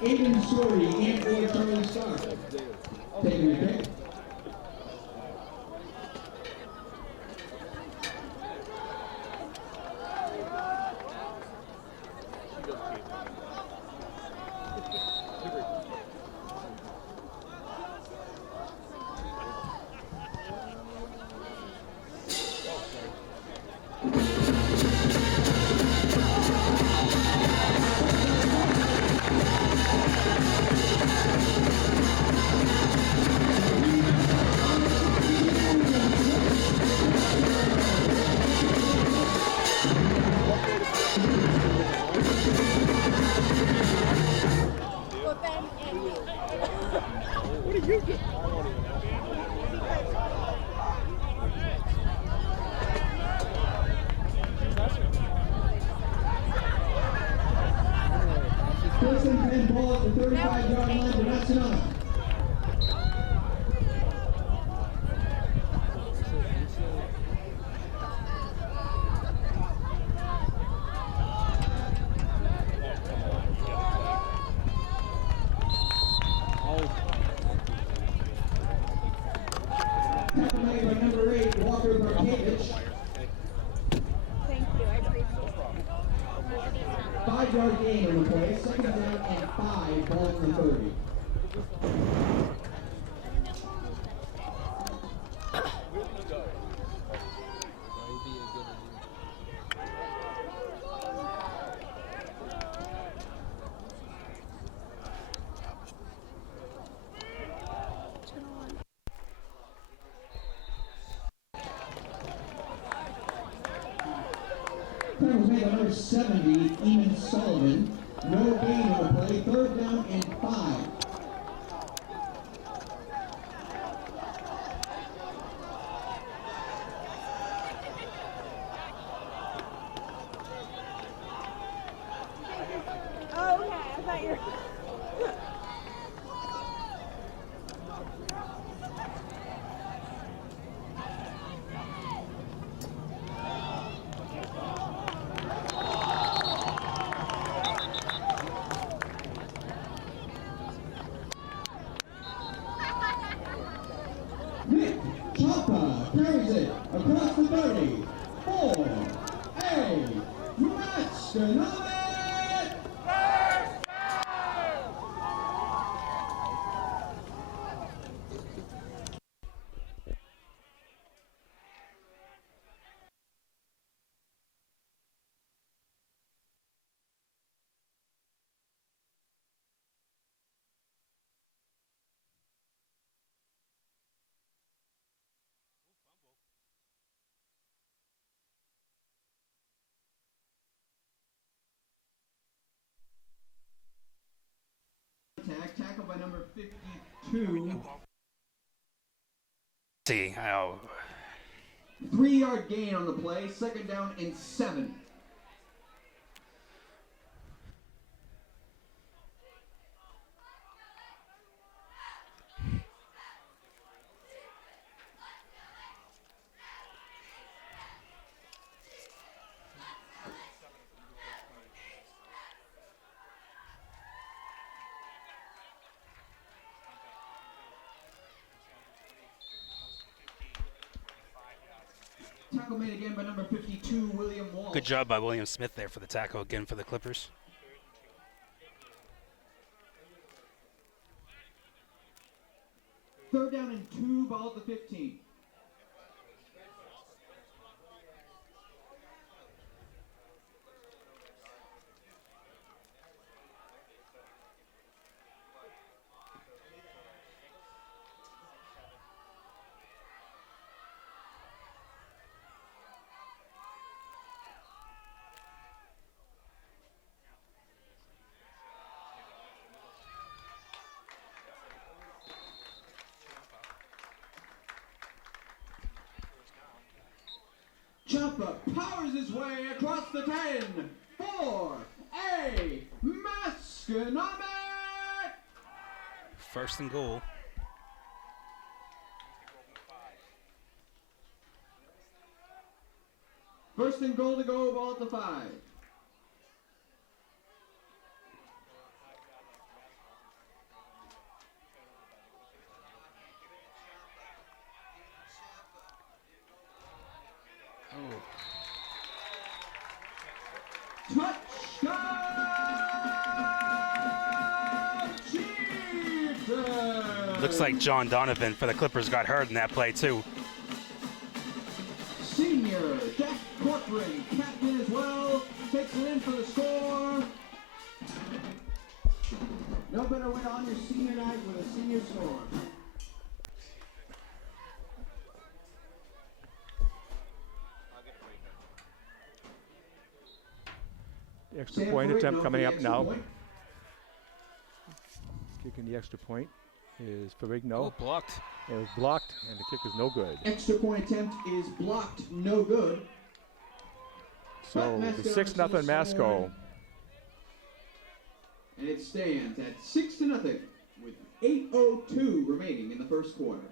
Aiden Story and or Charlie Stark. Take your pick. First and 10 ball at the 35-yard line for Masconomet. Tackle made by number 8, Walker Barkavich. Thank you, I appreciate it. 5-yard gain on the play, second down and 5, ball from the 30. Tackle was made by number 70, Eamon Sullivan. No gain on the play, third down and 5. Oh, okay, I thought you were... Nick Choppa carries it across the 30 for a Masconomet. Tackle by number 52. See, oh, 3-yard gain on the play, second down and 7. Tackle made again by number 52, William Walsh. good job by William Smith there for the tackle again for the Clippers. Third down and 2, ball at the 15. Choppa powers his way across the 10 for a Masconomet. First and goal First and goal to go, ball at the 5. Touchdown, Chieftains! Looks like John Donovan for the Clippers got hurt in that play too. Senior Jack Corcoran, captain as well, takes it in for the score. No better way to honor your senior night with a senior score. The extra Sam point Ferrigno attempt for coming the up extra now. point. Kicking the extra point is Ferrigno. Oh, blocked. It was blocked, and the kick is no good. Extra point attempt is blocked, no good. So But the Masco 6-0 Masco. And it stands at 6-0 with 8:02 remaining in the first quarter.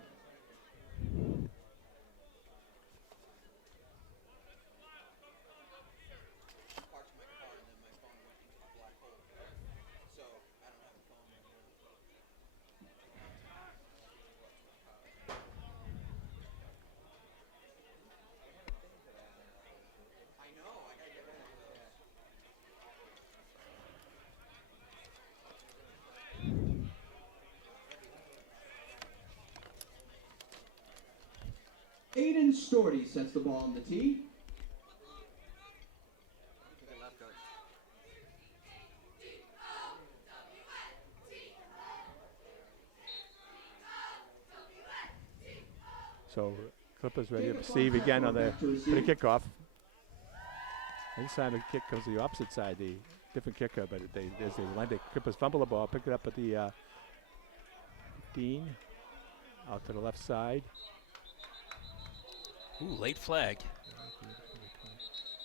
Aiden Storty sets the ball on the tee. So Clippers ready to receive again on the for the kickoff. This time the kick comes to the opposite side, the different kicker, but as they land it, Clippers fumble the ball, pick it up at the 15, out to the left side. Ooh, late flag.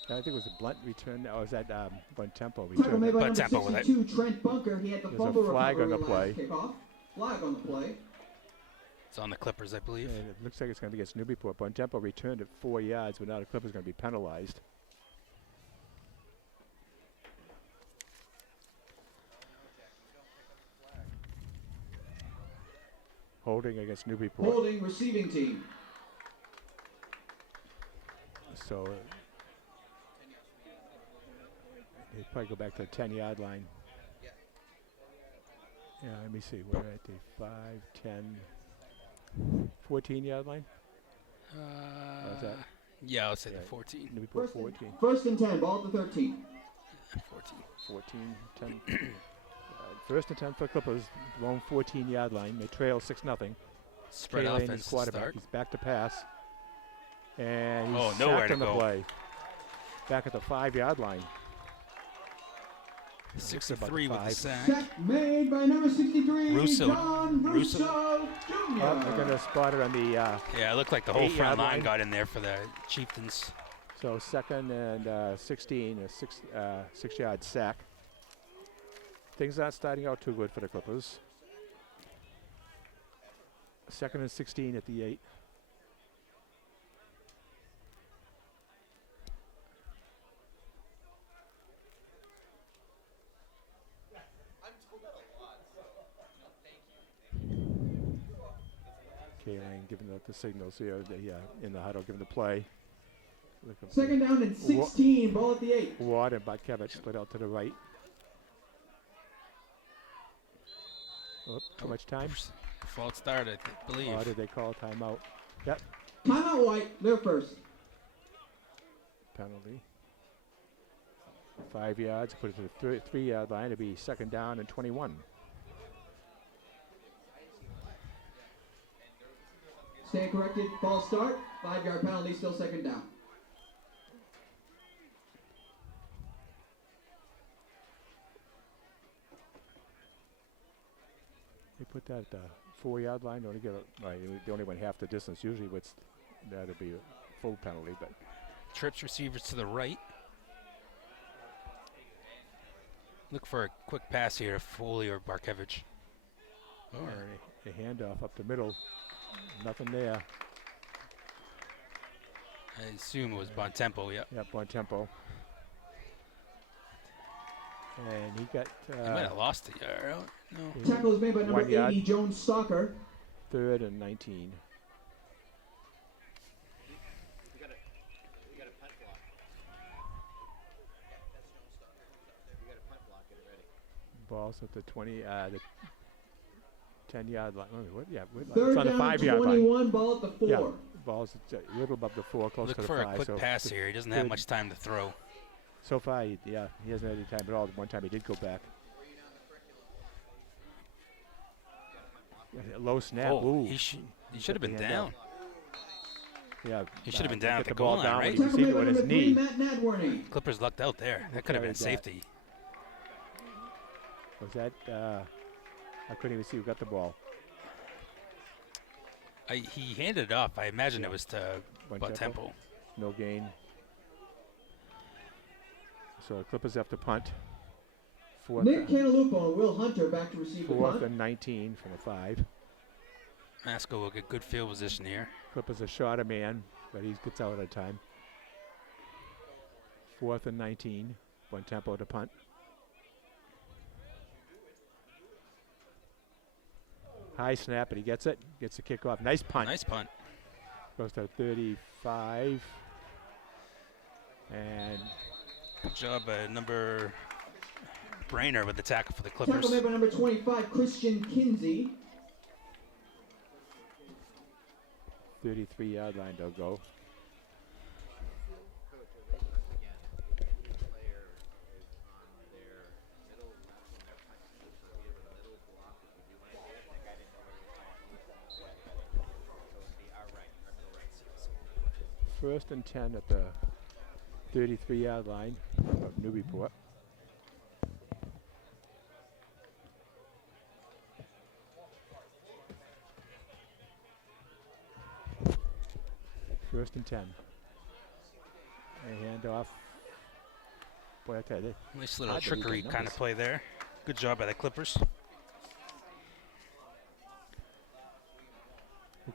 I think it was a blunt return, or was that Bontempo Tackle made return? by But number tempo with it. 62, Trent Bunker. He had the There's a fumble flag on recovery the play. last kickoff. Flag on the play. It's on the Clippers, I believe. And it looks like it's going to be against Newburyport. Bontempo returned it 4 yards, but now the Clippers going to be penalized. Holding against Newburyport. Holding receiving team. So they probably go back to the 10-yard line. Yeah, let me see. We're at the 5, 10, 14-yard line. How's that? Yeah, I'll say the Right. 14. Newburyport 14. First and 10, ball at the 13. 14. 14, 10. First and 10 for Clippers, long 14-yard line. They trail 6-0. Spread Kay Lane, offense his to quarterback. start. He's back to pass. And he's nowhere sacked to on the go. play. Back at the 5-yard line. 63 with the five. sack. Sack made by number 63, Russo. John Russo Jr. Oh, they're going to spot it on the Yeah, it looked like the whole 8-yard front line line. got in there for the Chieftains. so 2nd and 16, a 6-yard sack. Things aren't starting out too good for the Clippers. 2nd and 16 at the 8. Kay Lane giving the signals here. In the huddle, giving the play. Second down and 16, ball at the 8. Ward and Butkevich split out to the right. Oops, how much time? False start, I believe. Or did they call timeout? Yep, Timeout White, they're first. penalty. 5 yards, put it to the 3-yard line. It'd be 2nd down and 21. Stand corrected, false start. 5-yard penalty, still second down. They put that at the 4-yard line. They only went half the distance. Usually, that'd be a full penalty, but Trips receivers to the right. Look for a quick pass here, Foley or Barkevich. Oh. a handoff up the middle. Nothing there. I assume it was Bontempo, yeah. Yep, on tempo. And he got He might have lost it. No. Tackle is made by number 1 yard. 80, Jones Stalker. 3rd and 19. Ball's at the 20, the 10-yard line. It's Third on the down 5-yard line. 21, ball at the 4. Yeah, ball's a little above the 4, close Look to the for 5. a quick so pass here. He doesn't have much time to throw. So far, he hasn't had any time at all. One time he did go back. Low snap. Oh, Ooh. he should have been down. Yeah, He should have been get down at the the goal ball line, down right? when he received it with his Tackle knee. made by number 3, Matt Nadworny. Clippers lucked out there. That could have been a carried that. safety. Was that? I couldn't even see who got the ball. He handed it off. I imagine it was to Bontempo. No gain. So the Clippers have to punt. Nick Cantalupo and Will Hunter back to receive the 4th punt. and 19 from the 5. Masco will get good field position here. Clippers a shorter man, but he gets out at a time. 4th and 19. Bontempo to punt. High snap, and he gets it. Gets the kickoff. Nice punt. Nice punt. Goes to 35. And Good job by number Brainer with the tackle for the Clippers. Tackle made by number 25, Christian Kinsey. 33-yard line they'll go. First and 10 at the 33-yard line of Newburyport. First and 10. A handoff. Boy, I tell you, Nice little hard to read the trickery kind numbers. of play there. Good job by the Clippers.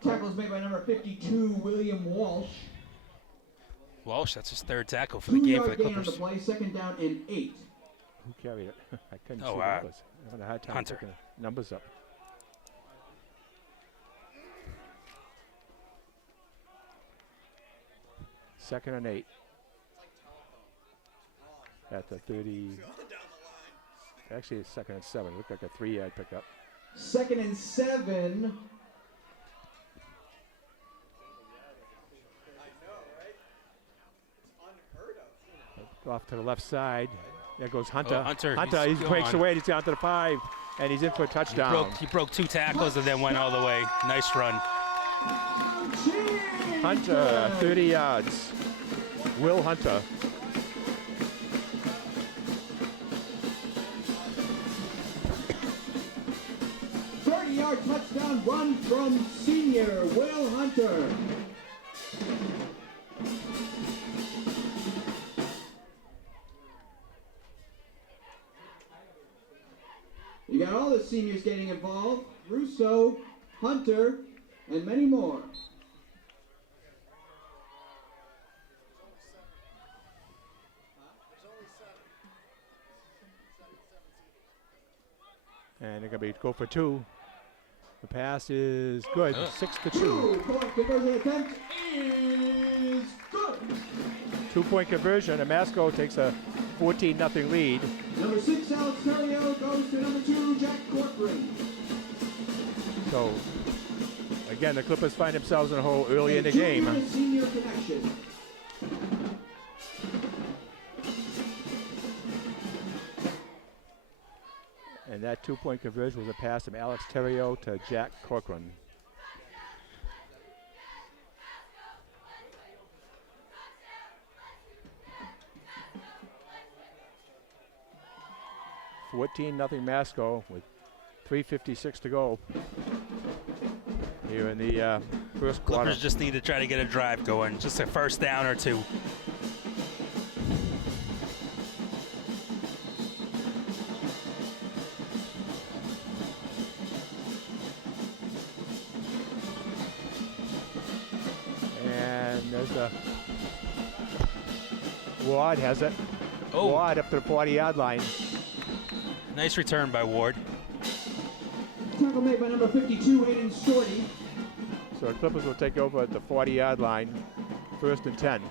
Tackle is made by number 52, William Walsh. Walsh, that's his 3rd tackle for the game for the 2-yard gain on the Clippers. play, second down and 8. who carried it? I couldn't Oh, see what it was. I'm having a hard time Hunter. picking the numbers up. Second and 8. At the 30. Actually, it's second and 7. Looked like a 3-yard pickup. Second and 7. Off to the left side. There goes Hunter. Oh, Hunter, he he's breaks gone. away. He's down to the 5, and he's in for a touchdown. He broke 2 tackles and then went all the way. Nice run. Hunter, 30 yards. Will Hunter. Yard touchdown run from senior Will Hunter. You got all the seniors getting involved. Russo, Hunter, and many more. And they're going to be go for 2. The pass is good, 6-2. 2-point conversion attempt is good. 2-point conversion, and Masco takes a 14-0 lead. Number 6, Alex Terrio, goes to number 2, Jack Corcoran. So, again, the Clippers find themselves in a hole early in the game. Senior connection. And that 2-point conversion was a pass from Alex Terrio to Jack Corcoran. $14-0 Masco with 3:56 to go here in the first quarter. Clippers just need to try to get a drive going, just a first down or 2. And there's Ward has it. Oh, Ward up to the 40-yard line. nice return by Ward. Tackle made by number 52, Aiden Shorty. So the Clippers will take over at the 40-yard line, 1st and 10.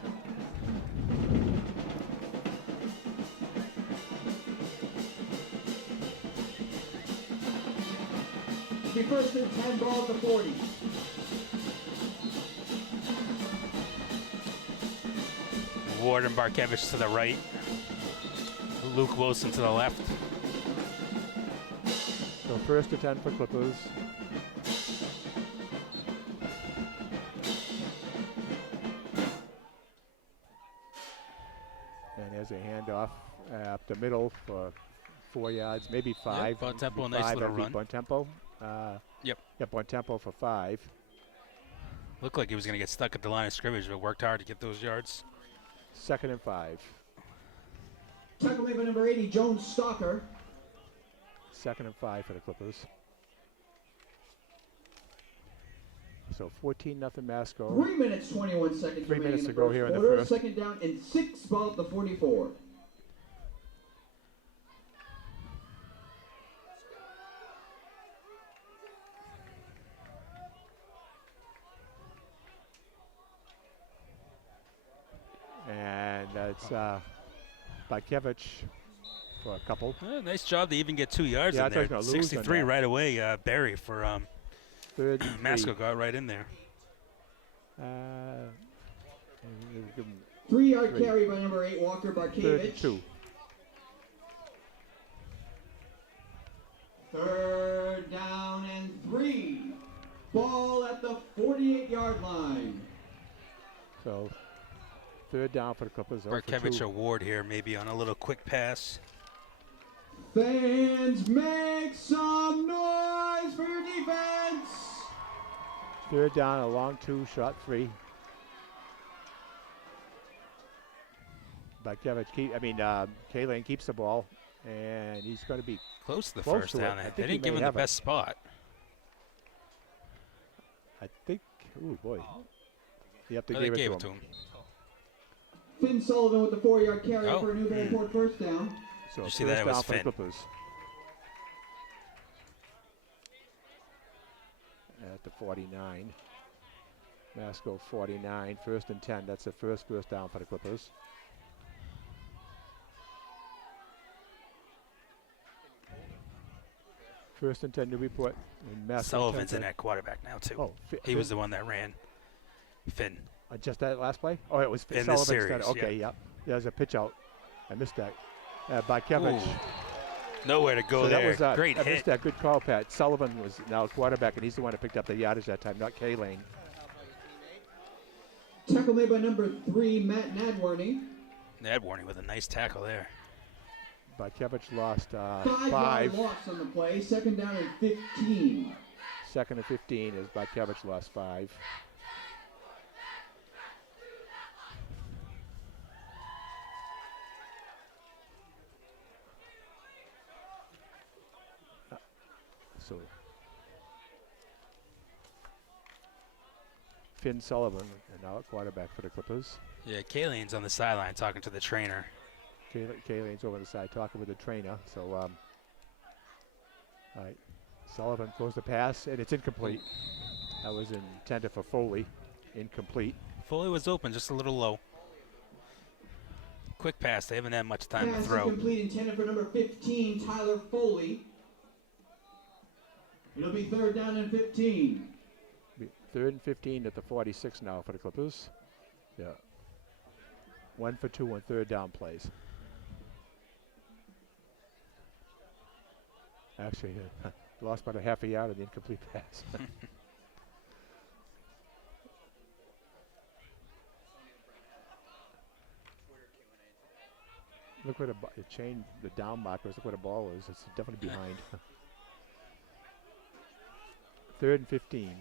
Be 1st and 10, ball at the 40. Ward and Barkevich to the right. Luke Wilson to the left. So 1st and 10 for Clippers. And there's a handoff up the middle for 4 yards, maybe 5. Yep, Bontempo, Maybe nice five, little I run. think Bontempo. Yep. Yeah, Bontempo for 5. Looked like he was going to get stuck at the line of scrimmage, but worked hard to get those yards. 2nd and 5. Tackle made by number 80, Jones Stalker. 2nd and 5 for the Clippers. So 14-0 Masco. 3 minutes, 21 seconds 3 remaining minutes in to the go first here in the quarter. first. 2nd down and 6, ball at the 44. And that's Barkevich for a couple. Nice job to even get 2 yards Yeah, I in thought he there. was gonna lose on 63 that. right away. Barry for 3rd and 3. Masco got right in there. Give him 3-yard 3. carry by number 8, Walker 3rd and Barkevich. 2. 3rd down and 3. Ball at the 48-yard line. So 3rd down for the Clippers. 0 for Barkevich 2. or Ward here, maybe on a little quick pass. Fans, make some noise for your defense. 3rd down, a long 2, short 3. Barkevich Kaylane keeps the ball, and he's going to be Close to the Close first to it. down. I They think he didn't give may him the have it. best spot. I think, ooh boy. Yep, they No, gave, they gave it it to to him. him. Finn Sullivan with the 4-yard carry Oh. for a Newburyport first down. So You see first that? It down was for the Finn. Clippers. At the 49. Masco 49, 1st and 10. That's the first down for the Clippers. First and 10, Newburyport. And Masco Sullivan's in 10. at quarterback now, too. Oh, He was the one that ran. Finn. Just that last play? Oh, it was In this Sullivan's series, turn. Okay, yep. There's a pitch out. I missed that. Barkevich. Ooh. Nowhere to go So there. that was Great I hit. missed that. Good call, Pat. Sullivan was now quarterback, and he's the one that picked up the yardage that time, not Kaylane. Tackle made by number 3, Matt Nadwarney. Nadwarney with a nice tackle there. Barkevich lost 5-yard 5. loss on the play. 2nd down and 15. 2nd and 15 as Barkevich lost 5. So Finn Sullivan, and now at quarterback for the Clippers. Yeah, Kaylane's on the sideline talking to the trainer. Kaylane's over the side talking with the trainer. So, all right, Sullivan throws the pass, and it's incomplete. That was intended for Foley. Incomplete. Foley was open, just a little low. Quick pass. They haven't had much time to Pass throw. incomplete, intended for number 15, Tyler Foley. It'll be 3rd down and 15. 3rd and 15 at the 46 now for the Clippers. Yeah. 1 for 2 on 3rd down plays. Actually, lost about a half a yard on the incomplete pass. Look where it changed the down markers. Look where the ball is. It's definitely behind. 3rd and 15.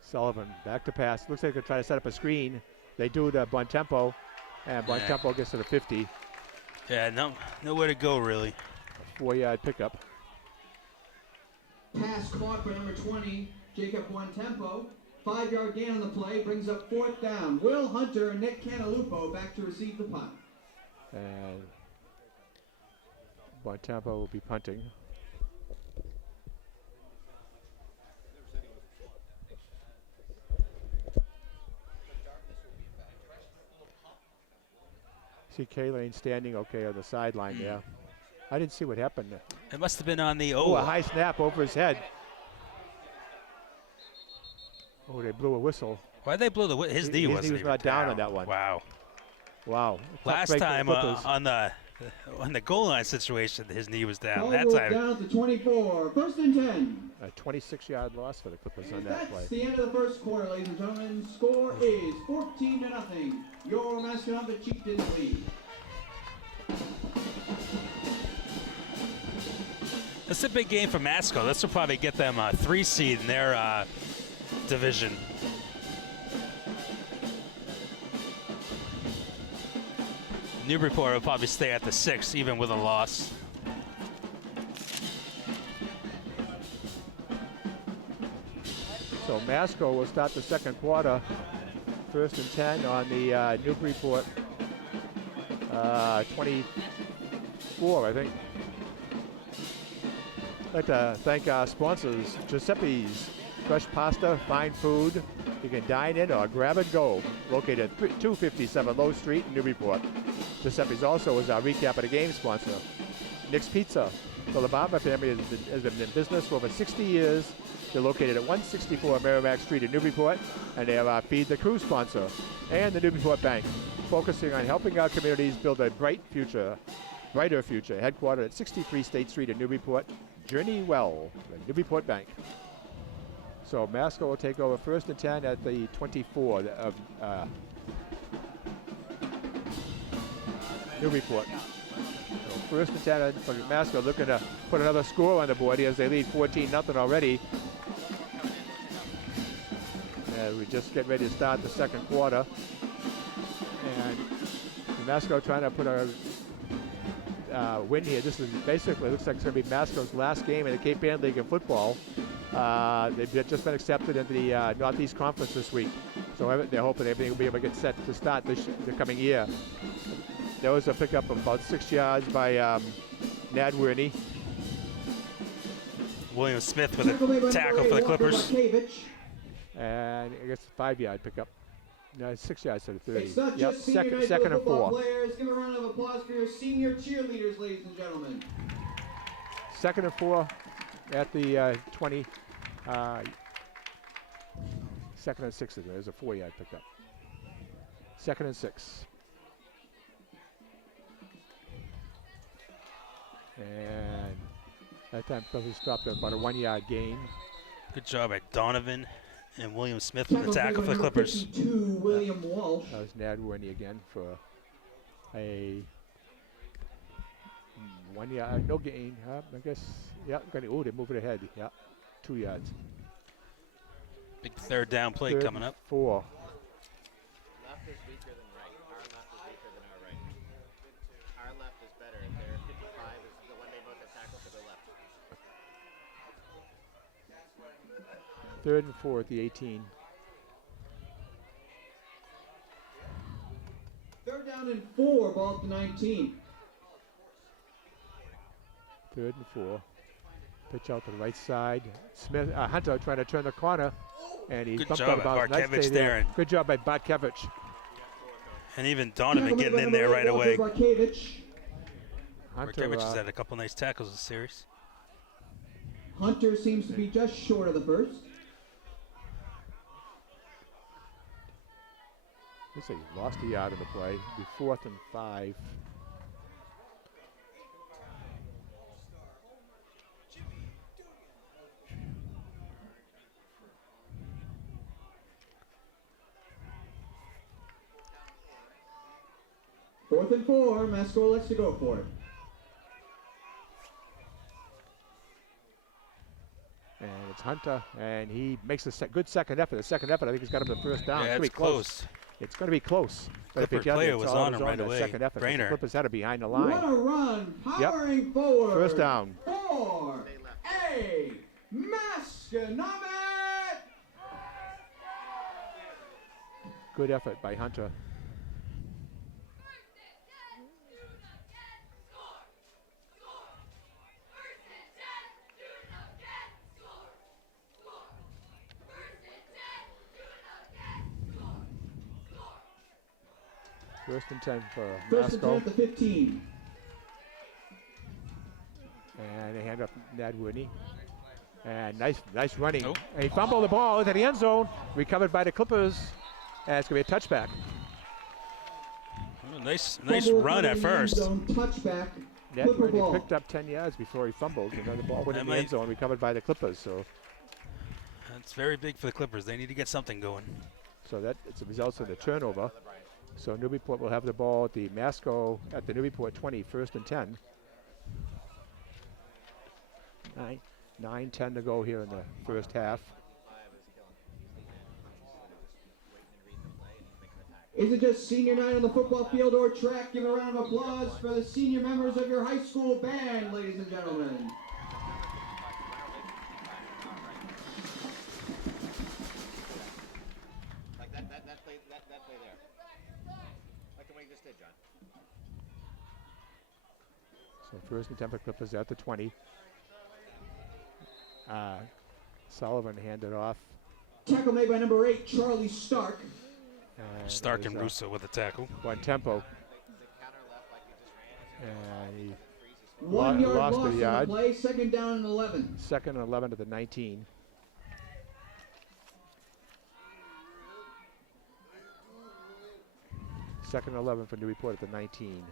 Sullivan back to pass. Looks like they're trying to set up a screen. They do the Bontempo, and Bontempo gets to the 50. Yeah, nowhere to go really. 4-yard pickup. Pass caught by number 20, Jacob Buontempo. 5-yard gain on the play brings up 4th down. Will Hunter and Nick Canalupo back to receive the punt. And Bontempo will be punting. See K-Lane standing okay on the sideline there. I didn't see what happened. It must have been on the Oh, a high snap over his head. Oh, they blew a whistle. Why'd they blow the his knee? His Wasn't knee was even not down on that one. Wow. Wow. Last Tough break for the time Clippers. on the goal line situation, his knee was down. Ball That moved time. down to 24. 1st and 10. A 26-yard loss for the Clippers on And that that's play. the end of the first quarter, ladies and gentlemen. Score is 14-0. Your Masconomet Chieftains lead. That's a big game for Masco. This will probably get them a 3 seed in their division. Newburyport will probably stay at the 6, even with a loss. So Masco will start the second quarter. 1st and 10 on the Newburyport 24, I think. I'd like to thank our sponsors, Giuseppe's Fresh Pasta, Fine Food. You can dine in or grab and go. Located at 257 Low Street in Newburyport. Giuseppe's also is our recap of the game sponsor. Nick's Pizza. The LaBamba family has been in business for over 60 years. They're located at 164 Merrimack Street in Newburyport, and they are Feed the Crew sponsor. And the Newburyport Bank, focusing on helping our communities build a brighter future. Headquartered at 63 State Street in Newburyport. Journey well, the Newburyport Bank. So Masco will take over 1st and 10 at the 24 of Newburyport. So 1st and 10 for Masco, looking to put another score on the board here as they lead 14-0 already. And we just get ready to start the second quarter. And Masco trying to put a win here. This is basically, looks like it's going to be Masco's last game in the Cape Ann League in football. They've just been accepted into the Northeast Conference this week. So they're hoping everything will be able to get set to start the coming year. There was a pickup of about 6 yards by Nad Werney. William Smith with a tackle for the Clippers. And I guess a 5-yard pickup. No, 6 yards to the 30. It's not Yep, just senior second and 4. Players. Give a round of applause for your senior cheerleaders, ladies and gentlemen. 2nd and 4 at the 20. 2nd and 6 there's a 4-yard pickup. 2nd and 6. And that time Clippers stopped at about a 1-yard gain. Good job by Donovan and William Smith with the tackle for the Clippers. 52, William Walsh. That was Nad Werney again for a 1 yard, no gain. I guess, yeah, oh, they move it ahead. Yeah, 2 yards. Big 3rd down play 3rd coming up. 4. Left is weaker than right. Our left is weaker than our right. Our left is better. Their 55 is the one they both have tackle to the left. 3rd and 4 at the 18. 3rd down and 4, ball at the 19. 3rd and 4. Pitch out to the right side. Smith, Hunter trying to turn the corner, and he Good bumped job out by about nice Barkevich stay there. And Good job by Barkevich. even Donovan getting in there right away. Barkevich. Hunter, Barkevich has had a couple nice tackles this series. Hunter seems to be just short of the first. let's see, lost a yard in the play. It'll be 4th and 5. Fourth and 4, Masco lets to go for it. And it's Hunter, and he makes a good second effort. The second effort, I think he's got him the first down. Yeah, It's gonna it's be close. close. It's going to be close. But if Clipper you tell me player it's was all on his him own, right that away. second effort, 'cause the Brainer. Clippers had it behind the What line. a run, powering forward. First down. For a Masconomet Good effort by Hunter. First and 10 for First and 10 Masco. at the 15. And they hand up Ned Whitney. And nice running. Oh. And he fumbled the ball into the end zone. Recovered by the Clippers. And it's going to be a touchback. Oh, nice Fumble run at in the end first. zone, touchback. Ned Clipper Whitney ball. picked up 10 yards before he fumbled. And then the ball went That in the end might- zone, recovered by the Clippers. So That's very big for the Clippers. They need to get something going. that it's a result of the turnover. So Newburyport will have the ball at the Masco at the Newburyport 20, first and 10. 9-10 to go here in the first half. Is it just senior night on the football field or track? Give a round of applause for the senior members of your high school band, ladies and gentlemen. Like that play there. Like the way you just did, John. So first and 10 for Clippers at the 20. Sullivan handed off. Tackle made by number 8, Charlie Stark. And Stark there's, and Russo with the tackle. one tempo. The counter left like you just ran. And he 1 yard lost a loss on yard. the play, second down and 11. second and 11 to the 19. Second and 11 for Newburyport at the 19.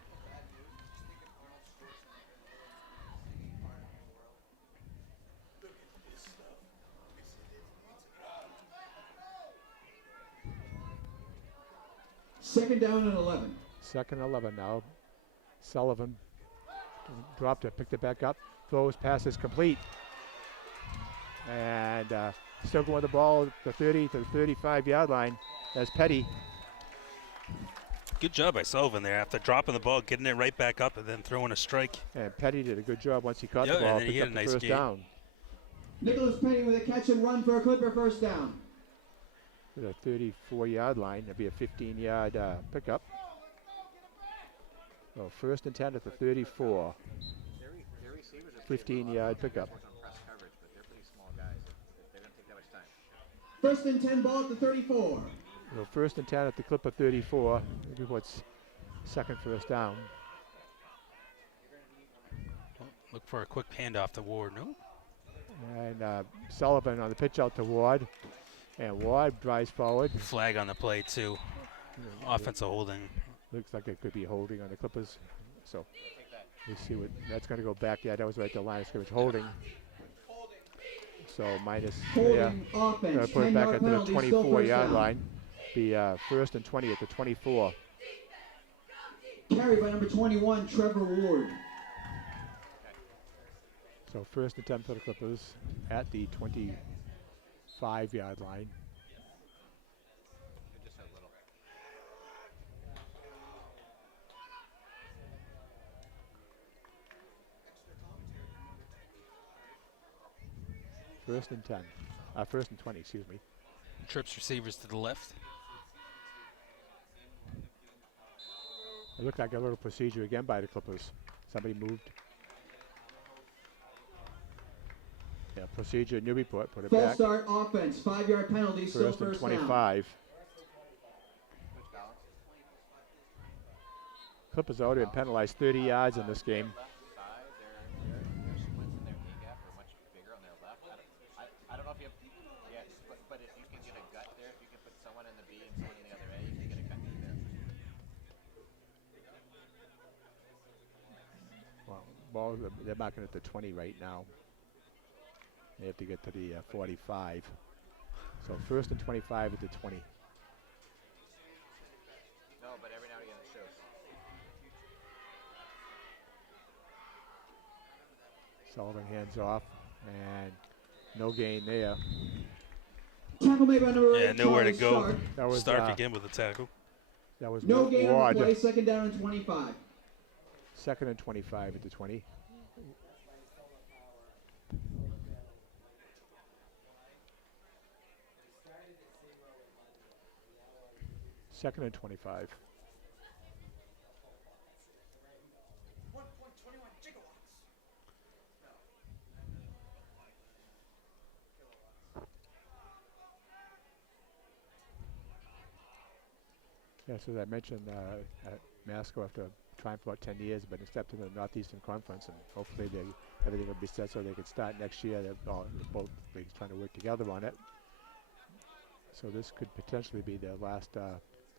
Second down and 11. Second and 11 now. Sullivan dropped it, picked it back up, throws, passes complete. And still going the ball, the 30 to the 35-yard line as Petty. Good job by Sullivan there after dropping the ball, getting it right back up, and then throwing a strike. And Petty did a good job once he caught Yeah, the ball, and then he picked hit up a the nice first gain. down. Nicholas Penny with a catch and run for a Clipper first down. To the 34-yard line, that'd be a 15-yard pickup. So first and 10 at the 34. Their receivers are pretty 15-yard pickup. on press coverage, but they're pretty small guys. They don't take that much time. First and 10 ball at the 34. So first and 10 at the Clipper 34. Maybe what's second first down. Look for a quick handoff to Ward. No? And Sullivan on the pitch out to Ward. And Ward drives forward. Flag on the play, too. Offensive holding. Looks like it could be holding on the Clippers. So we see what that's going to go back. Yeah, that was right to the line of scrimmage. Holding. So minus there. Holding offense. Put it 10 back yard at the penalty, still first 24-yard down. line. Be first and 20 at the 24. Carried by number 21, Trevor Ward. So first and 10 for the Clippers at the 25-yard line. Just a little. First and 10. First and 20, excuse me. Trips receivers to the left. It looked like a little procedure again by the Clippers. Somebody moved. Yeah, procedure, Newburyport, put it False back. start offense. 5 yard penalty, still First and first down. 25. Coach Collins. Clippers already been penalized 30 yards in this game. Left side, their splits in their knee gap are much bigger on their left. I don't know if you have, yes, but if you can get a gut there, if you can put someone in the B and someone in the other A, you can get a cut through there. Well, ball, they're marking at the 20 right now. They have to get to the 45. So first and 25 at the 20. No, but every now and again it shows. Sullivan hands off, and no gain there. Tackle made by number 8, Yeah, nowhere to Charlie go. Stark. That was Stark again with the tackle. That was No gain on Ward. the play, second down and 25. Second and 25 at the 20. 2nd and 25. Yes, as I mentioned, Masco after trying for about 10 years, but they stepped into the Northeastern Conference, and hopefully everything will be set so they can start next year. They're both leagues trying to work together on it. So this could potentially be their last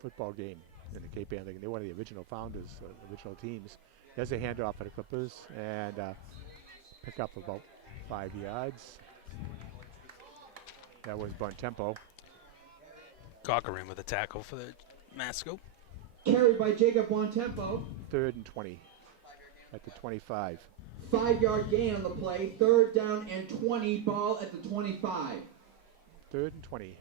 football game in the Cape Ann League. They're one of the original founders, original teams. There's a handoff for the Clippers, and pick up about 5 yards. That was Bon Tempo. Cochran with a tackle for the Masco. Carried by Jacob Bontempo. 3rd and 20 at the 25. 5-yard gain on the play. 3rd down and 20. Ball at the 25. 3rd and 20.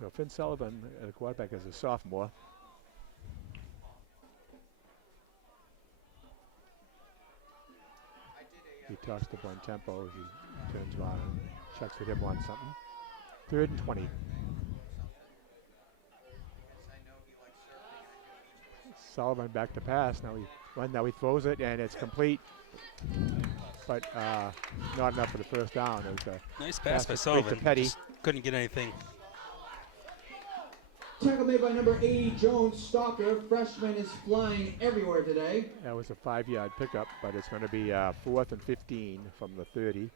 So Finn Sullivan, the quarterback, is a sophomore. He talks to Bon Tempo. He turns around and checks with him on something. 3rd and 20. Sullivan back to pass. Now he throws it, and it's complete, but not enough for the first down. It was a Nice pass by to Sullivan. Sullivan. Petty. Just couldn't get anything. Tackle made by number 80, Jones Stalker. Freshman is flying everywhere today. That was a 5-yard pickup, but it's going to be 4th and 15 from the 30.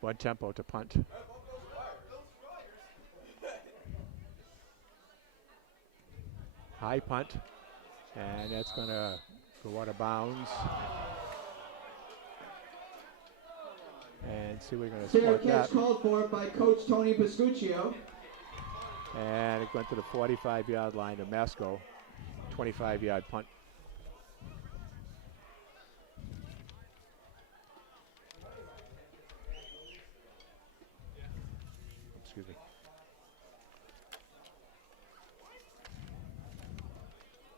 Bon Tempo to punt. High punt, and that's going to go out of bounds. And see, we're going to Fair spot catch that. called for by Coach Tony Pascuccio. And it went to the 45-yard line of Masco. 25-yard punt. Excuse me.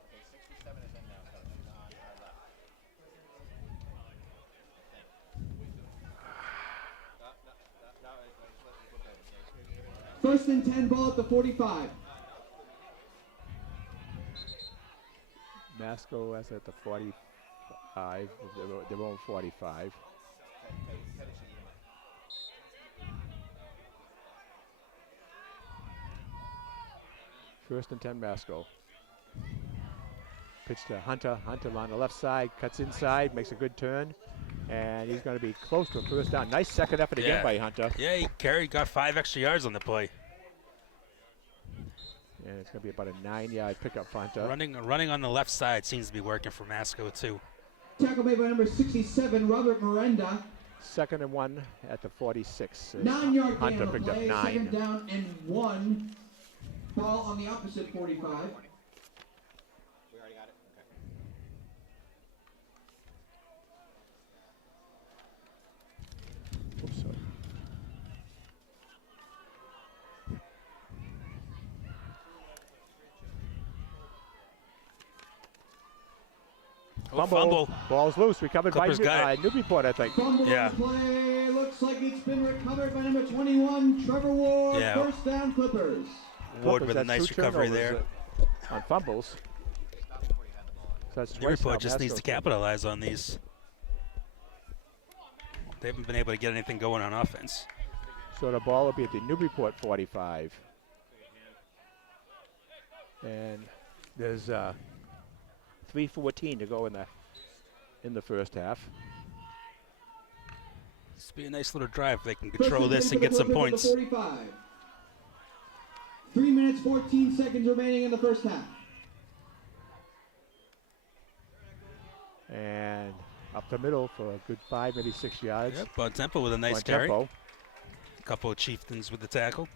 Okay, 67 is in now, so it's on our left. First and 10, ball at the 45. Masco is at the 45. They're on 45. First and 10, Masco. Pitch to Hunter. Hunter on the left side, cuts inside, makes a good turn, and he's going to be close to a first down. Nice second effort again by Hunter. Yeah, he got 5 extra yards on the play. And it's going to be about a 9-yard pickup for Hunter. Running on the left side seems to be working for Masco too. Tackle made by number 67, Robert Miranda. 2nd and 1 at the 46. 9-yard gain Hunter on the picked up play. 9. 2nd down and 1. Ball on the opposite 45. We already got it? Okay. Oops, sorry. Fumble. Ball's loose. Recovered by Clippers got it. Newburyport, I think. Fumble Yeah. on the play. Looks like it's been recovered by number 21, Trevor Ward. Yeah. First down, Clippers. Ward Clippers with a had nice 2 recovery turnovers, there. on fumbles. So that's twice now Newburyport just needs to Masco's. capitalize on these. They haven't been able to get anything going on offense. So the ball will be at the Newburyport 45. And there's 3:14 to go in the first half. This will be a nice little drive if they can First control and this 10 and for get the some Clippers at the points. 45. 3 minutes, 14 seconds remaining in the first half. And up the middle for a good 5, maybe 6 yards. Yep, Bon Tempo with a nice Bon carry. Tempo. A couple of Chieftains with the tackle.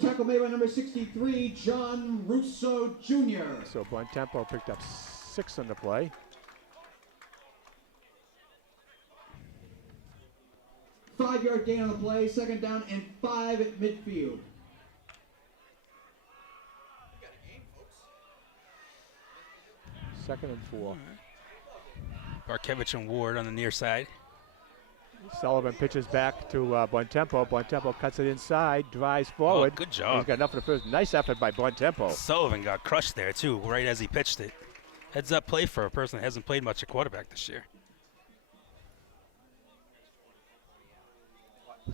Tackle made by number 63, John Russo Jr. So Bon Tempo picked up 6 on the play. 5-yard gain on the play, 2nd down and 5 at midfield. Second and 4. Barkevich and Ward on the near side. Sullivan pitches back to Bontempo. Bontempo cuts it inside, drives forward. Oh, good job. He's got enough for the first. Nice effort by Bontempo. Sullivan got crushed there, too, right as he pitched it. Heads up play for a person that hasn't played much at quarterback this year.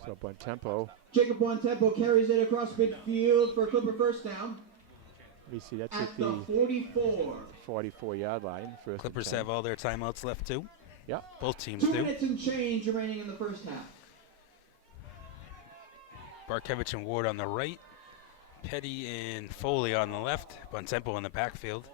So Bontempo. Jacob Bontempo carries it across midfield for a Clipper 1st down. Let me see, that's At at the the 44. 44-yard line. First Clippers and 10. have all their timeouts left, too. Yep. Both teams 2 do. minutes and change remaining in the first half. Barkevich and Ward on the right. Petty and Foley on the left. Bontempo in the backfield.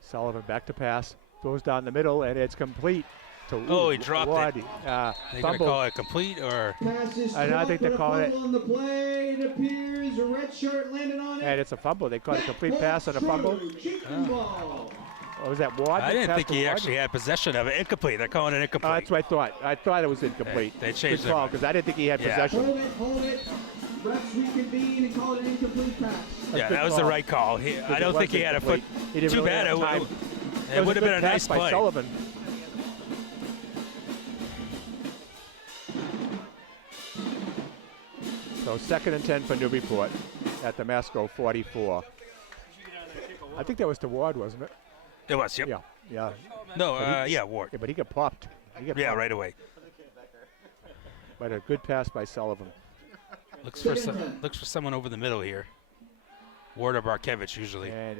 Sullivan back to pass. Throws down the middle, and it's complete. To, Oh, he dropped Ward. it. They going to Fumble. call it complete or? Pass is I dropped, think they but a call it- fumble on the play. It appears a red shirt landed on it. And it's a fumble. They called a complete pass on a fumble. Chieftain ball. Or was that Ward? I that didn't passed think to he Ward? actually had possession of it. Incomplete. They're calling it incomplete. That's what I thought. I thought it was incomplete. They changed Good their call, mind. because I didn't think he had Yeah. possession. Hold it. Refs reconvene and call it an incomplete pass. Yeah, good that was the call. right call. I don't think he had a foot. He didn't Too really bad. have time. It would have been a nice by play. Sullivan. So 2nd and 10 for Newburyport at the Masco 44. I think that was to Ward, wasn't it? It was. Yep. Yeah. No. Yeah, Ward. Yeah, but he got popped. Yeah, popped. right away. But a good pass by Sullivan. Looks for someone over the middle here. Ward or Barkevich usually. And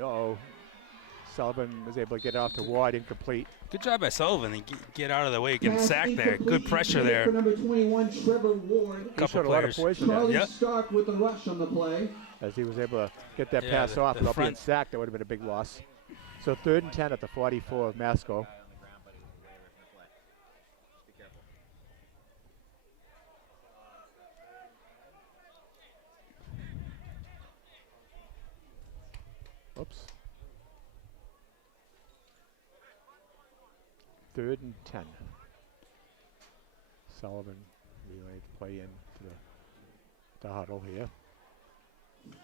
Sullivan was able to get it off to Ward, incomplete. Good job by Sullivan. He get out of the way, getting Pass sacked there. incomplete. Good pressure Hit there. For number 21, Trevor Ward. He Couple showed a lot of players. poise in that, Charlie Yep. Stark with the rush on the play. as he was able to get that Yeah, pass the off without being front- sacked. That would have been a big loss. So 3rd and 10 at the 44 of Masco. Oops. 3rd and 10. Sullivan relayed the play in to the huddle here.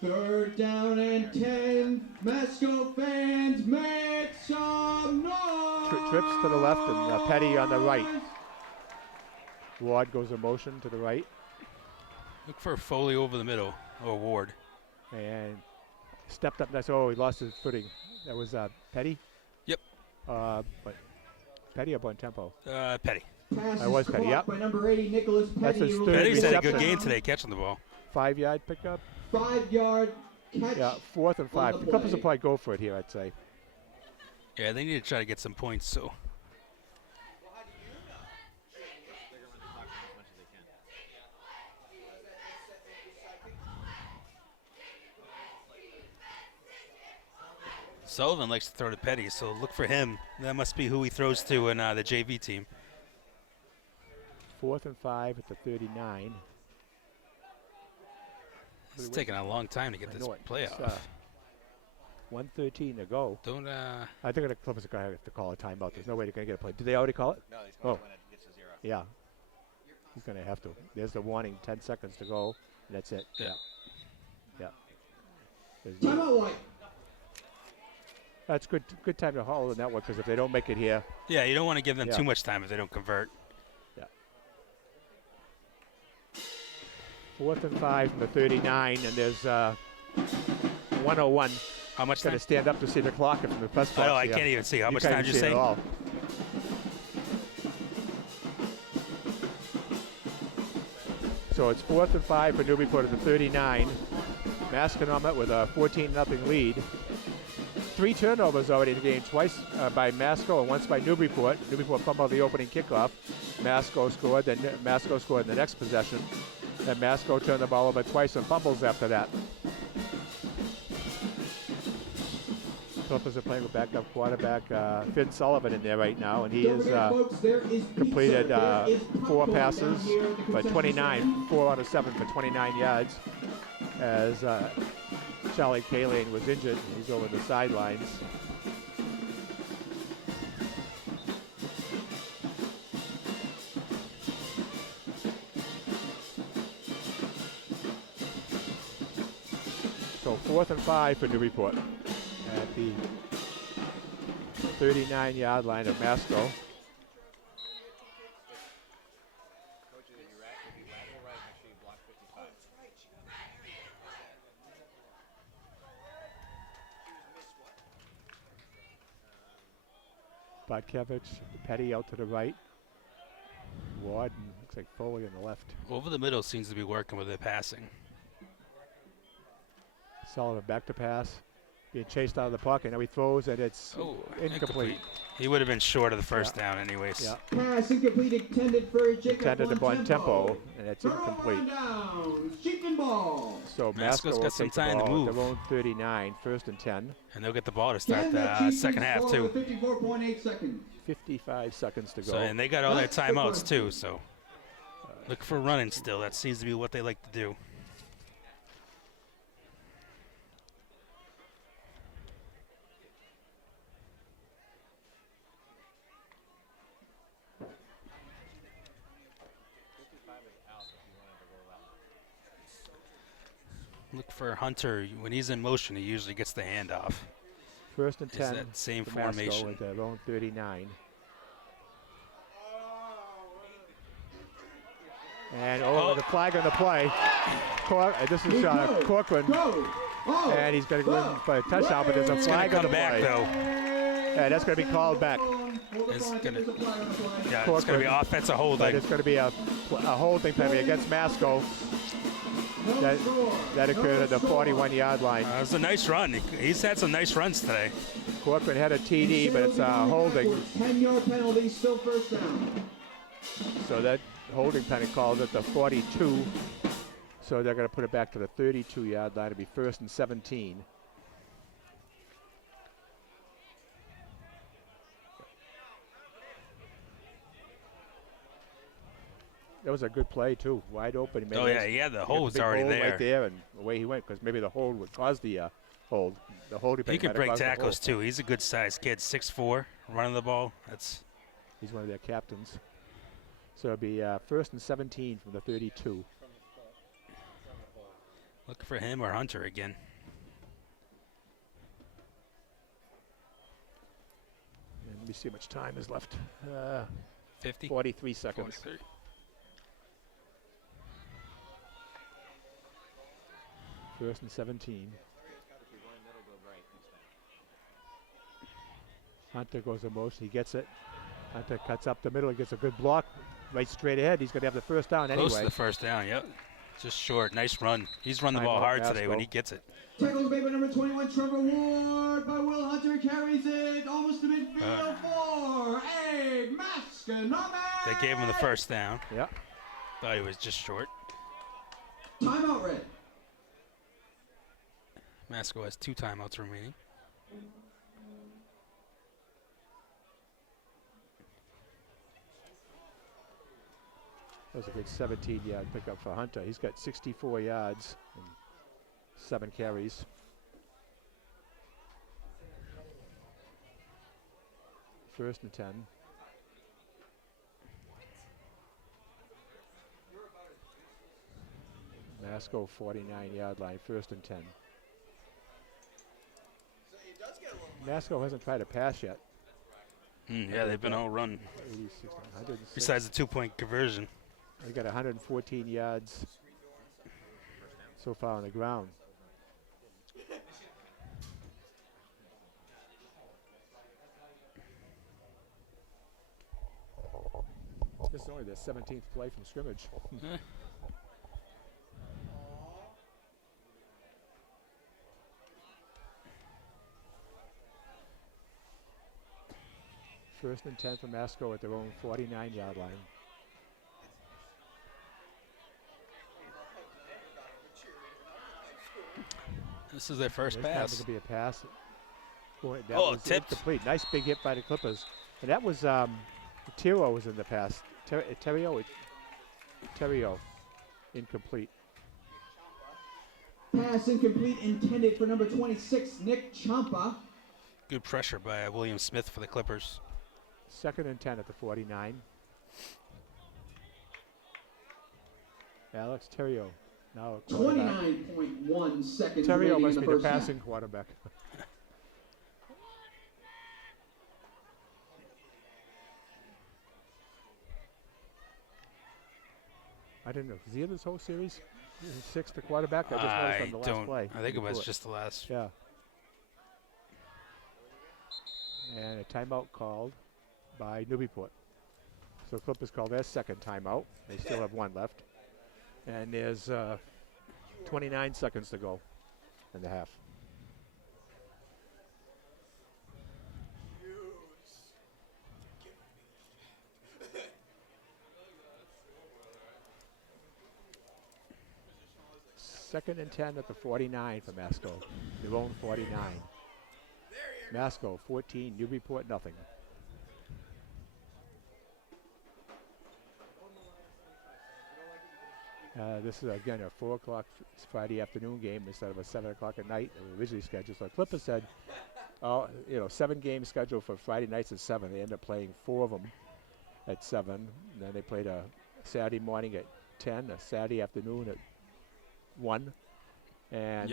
3rd down and 10. Masco fans make some noise. Trips to the left and Petty on the right. Ward goes in motion to the right. Look for Foley over the middle or Ward. And stepped up. That's he lost his footing. That was Petty. Yep. But Petty or Bontempo? Petty. Pass I was is Petty, caught yep. by number 80, Nicholas That's Petty. his who third Petty's had a good reception. game today catching the ball. 5-yard pickup. 5-yard catch. Yeah, 4th and 5. On the The Clippers will play. probably go for it here, I'd say. Yeah, they need to try to get some points. So Sullivan likes to throw to Petty, so look for him. That must be who he throws to in the JV team. 4th and 5 at the 39. It's taking a long time to get this I know it. play It's, off. 1:13 to go. Don't I think the Clippers are going to have to call a timeout. There's no way they're going to get a play. Did they already call it? No, he's going Oh. when it gets to 0. Yeah. He's going to have to. There's the warning, 10 seconds to go. And that's it. Yeah. Yeah. There's no- Timeout white. That's good time to haul in that one, because if they don't make it here, Yeah, you don't want to give them Yeah. too much time if they don't convert. 4th and 5 from the 39, and there's 101. How much Got time? to stand up to see the clock from the press box. Oh, I here. can't even see. How You much can't time did even you see it say? at all. So it's 4th and 5 for Newburyport at the 39. Masconomet with a 14-0 lead. 3 turnovers already in the game, twice by Masco and once by Newburyport. Newburyport fumbled the opening kickoff. Masco scored, then Masco scored in the next possession. Then Masco turned the ball over twice and fumbles after that. Clippers are playing with backup quarterback Finn Sullivan in there right now, and he Don't has forget, folks, there is completed pizza. There is 4 popcorn passes down here at the for concession 29, stand. 4 out of 7 for 29 yards, as Charlie Kaline was injured. He's over the sidelines. So 4th and 5 for Newburyport at the 39-yard line of Masco. Coach, if you rattle right, make sure you block 55. Bartkevich, Petty out to the right. Ward, and looks like Foley on the left. Over the middle seems to be working with their passing. Sullivan back to pass. Being chased out of the pocket. Now he throws, and it's incomplete. He would have been short of the first down anyways. Yeah. Pass incomplete intended for Jacob Intended to Bontempo, and it's Turnover incomplete. on downs. Chieftain ball. So Masco's Masco will got some take the time to ball move. at their own 39, 1st and 10. And they'll get the ball to start Can the the Chieftains second half score too. with 54.8 seconds. 55 seconds to go. So, and they got all their That's the timeouts question. too. So look for running still. That seems to be what they like to do. Look for Hunter. When he's in motion, he usually gets the handoff. 1st and Is 10 that same for Masco formation. at their own 39. And the flag on the play. This is Corcoran, Go. Oh. and he's going to go in for a touchdown, but there's a It's going flag to on the come back play. though. Yeah, that's going to be called back. It's gonna- Yeah, it's Corcoran. going to be offensive But holding. it's going to be a holding penalty against Masco. That occurred at the 41-yard line. It was a nice run. He's had some nice runs today. Corcoran had a TD, but it's a holding. 10-yard penalty, still first down. So that holding penalty called at the 42. So they're going to put it back to the 32-yard line. It'll be 1st and 17. That was a good play too, wide open. He made Oh a yeah, nice- yeah. The he had hole the was big already hole there. right there, and away he went because maybe the hold would cause the hold. The holding He penalty can might have break caused the tackles hold. too. He's a good sized kid, 6'4", running the ball. That's He's one of their captains. So it'll be 1st and 17 from the 32. looking for him or Hunter again. And let me see how much time is left. 50. 43 seconds. 43. First and 17. Hunter goes in motion. He gets it. Hunter cuts up the middle. He gets a good block right straight ahead. He's going to have the first down Close to anyway. the first down. Yep. Just short. Nice run. He's run the ball Timeout, hard today Masco. when he gets it. Tackles made by number 21, Trevor Ward, by Will Hunter, carries it almost to midfield for a Masconomet. They gave him the first down. Yeah. Thought he was just short. Timeout red. Masco has 2 timeouts remaining. That was a good 17-yard pickup for Hunter. He's got 64 yards and 7 carries. First and 10. Masco 49-yard line, 1st and 10. Masco hasn't tried a pass yet. Yeah, they've been all run. 86, 106. Besides the 2-point conversion. They got 114 yards so far on the ground. This is only their 17th play from scrimmage. First and 10 for Masco at their own 49-yard line. This is their first This time pass. it'll be a pass. Boy, that Oh, was tipped. incomplete. Nice big hit by the Clippers. And that was Tiro was in the pass. Terrio incomplete. Pass incomplete intended for number 26, Nick Champa. Good pressure by William Smith for the Clippers. 2nd and 10 at the 49. Alex Terrio, Now quarterback. 29.1 seconds Terrio remaining in must the be the first half. passing quarterback. I didn't know. Was he in this whole series? Is he sixth to quarterback? I just noticed on the last play. I think it was just the last. Yeah. And a timeout called by Newburyport. So Clippers call their second timeout. They still have one left. And there's 29 seconds to go in the half. Second and 10 at the 49 for Masco. Their own 49. Masco 14, Newburyport nothing. This is again a 4 o'clock Friday afternoon game instead of a 7 o'clock at night that we originally scheduled. So Clippers said, 7 games scheduled for Friday nights at 7. They end up playing 4 of them at 7. And then they played a Saturday morning at 10, a Saturday afternoon at 1, and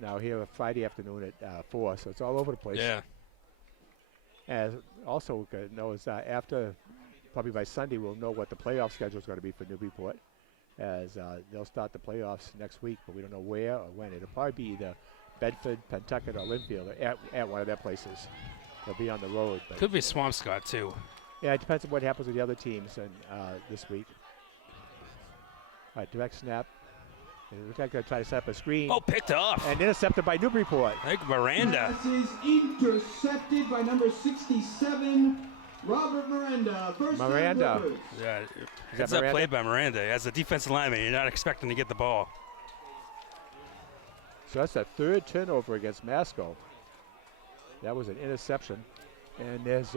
now here a Friday afternoon at 4. So it's all over the place. Yeah. As also we could know is after, probably by Sunday, we'll know what the playoff schedule is going to be for Newburyport, as they'll start the playoffs next week, but we don't know where or when. It'll probably be either Bedford, Pentucket, or Linfield at one of their places. They'll be on the road. But Could be Swampscott, too. yeah, it depends on what happens with the other teams and this week. All right, direct snap. It looks like they're trying to set up a screen. Oh, picked off. And intercepted by Newburyport. I think Miranda. Pass is intercepted by number 67, Robert Miranda. First down Miranda. Clippers. Yeah, Is it's that a Miranda? play by Miranda. As a defensive lineman, you're not expecting to get the ball. So that's a third turnover against Masco. That was an interception. And there's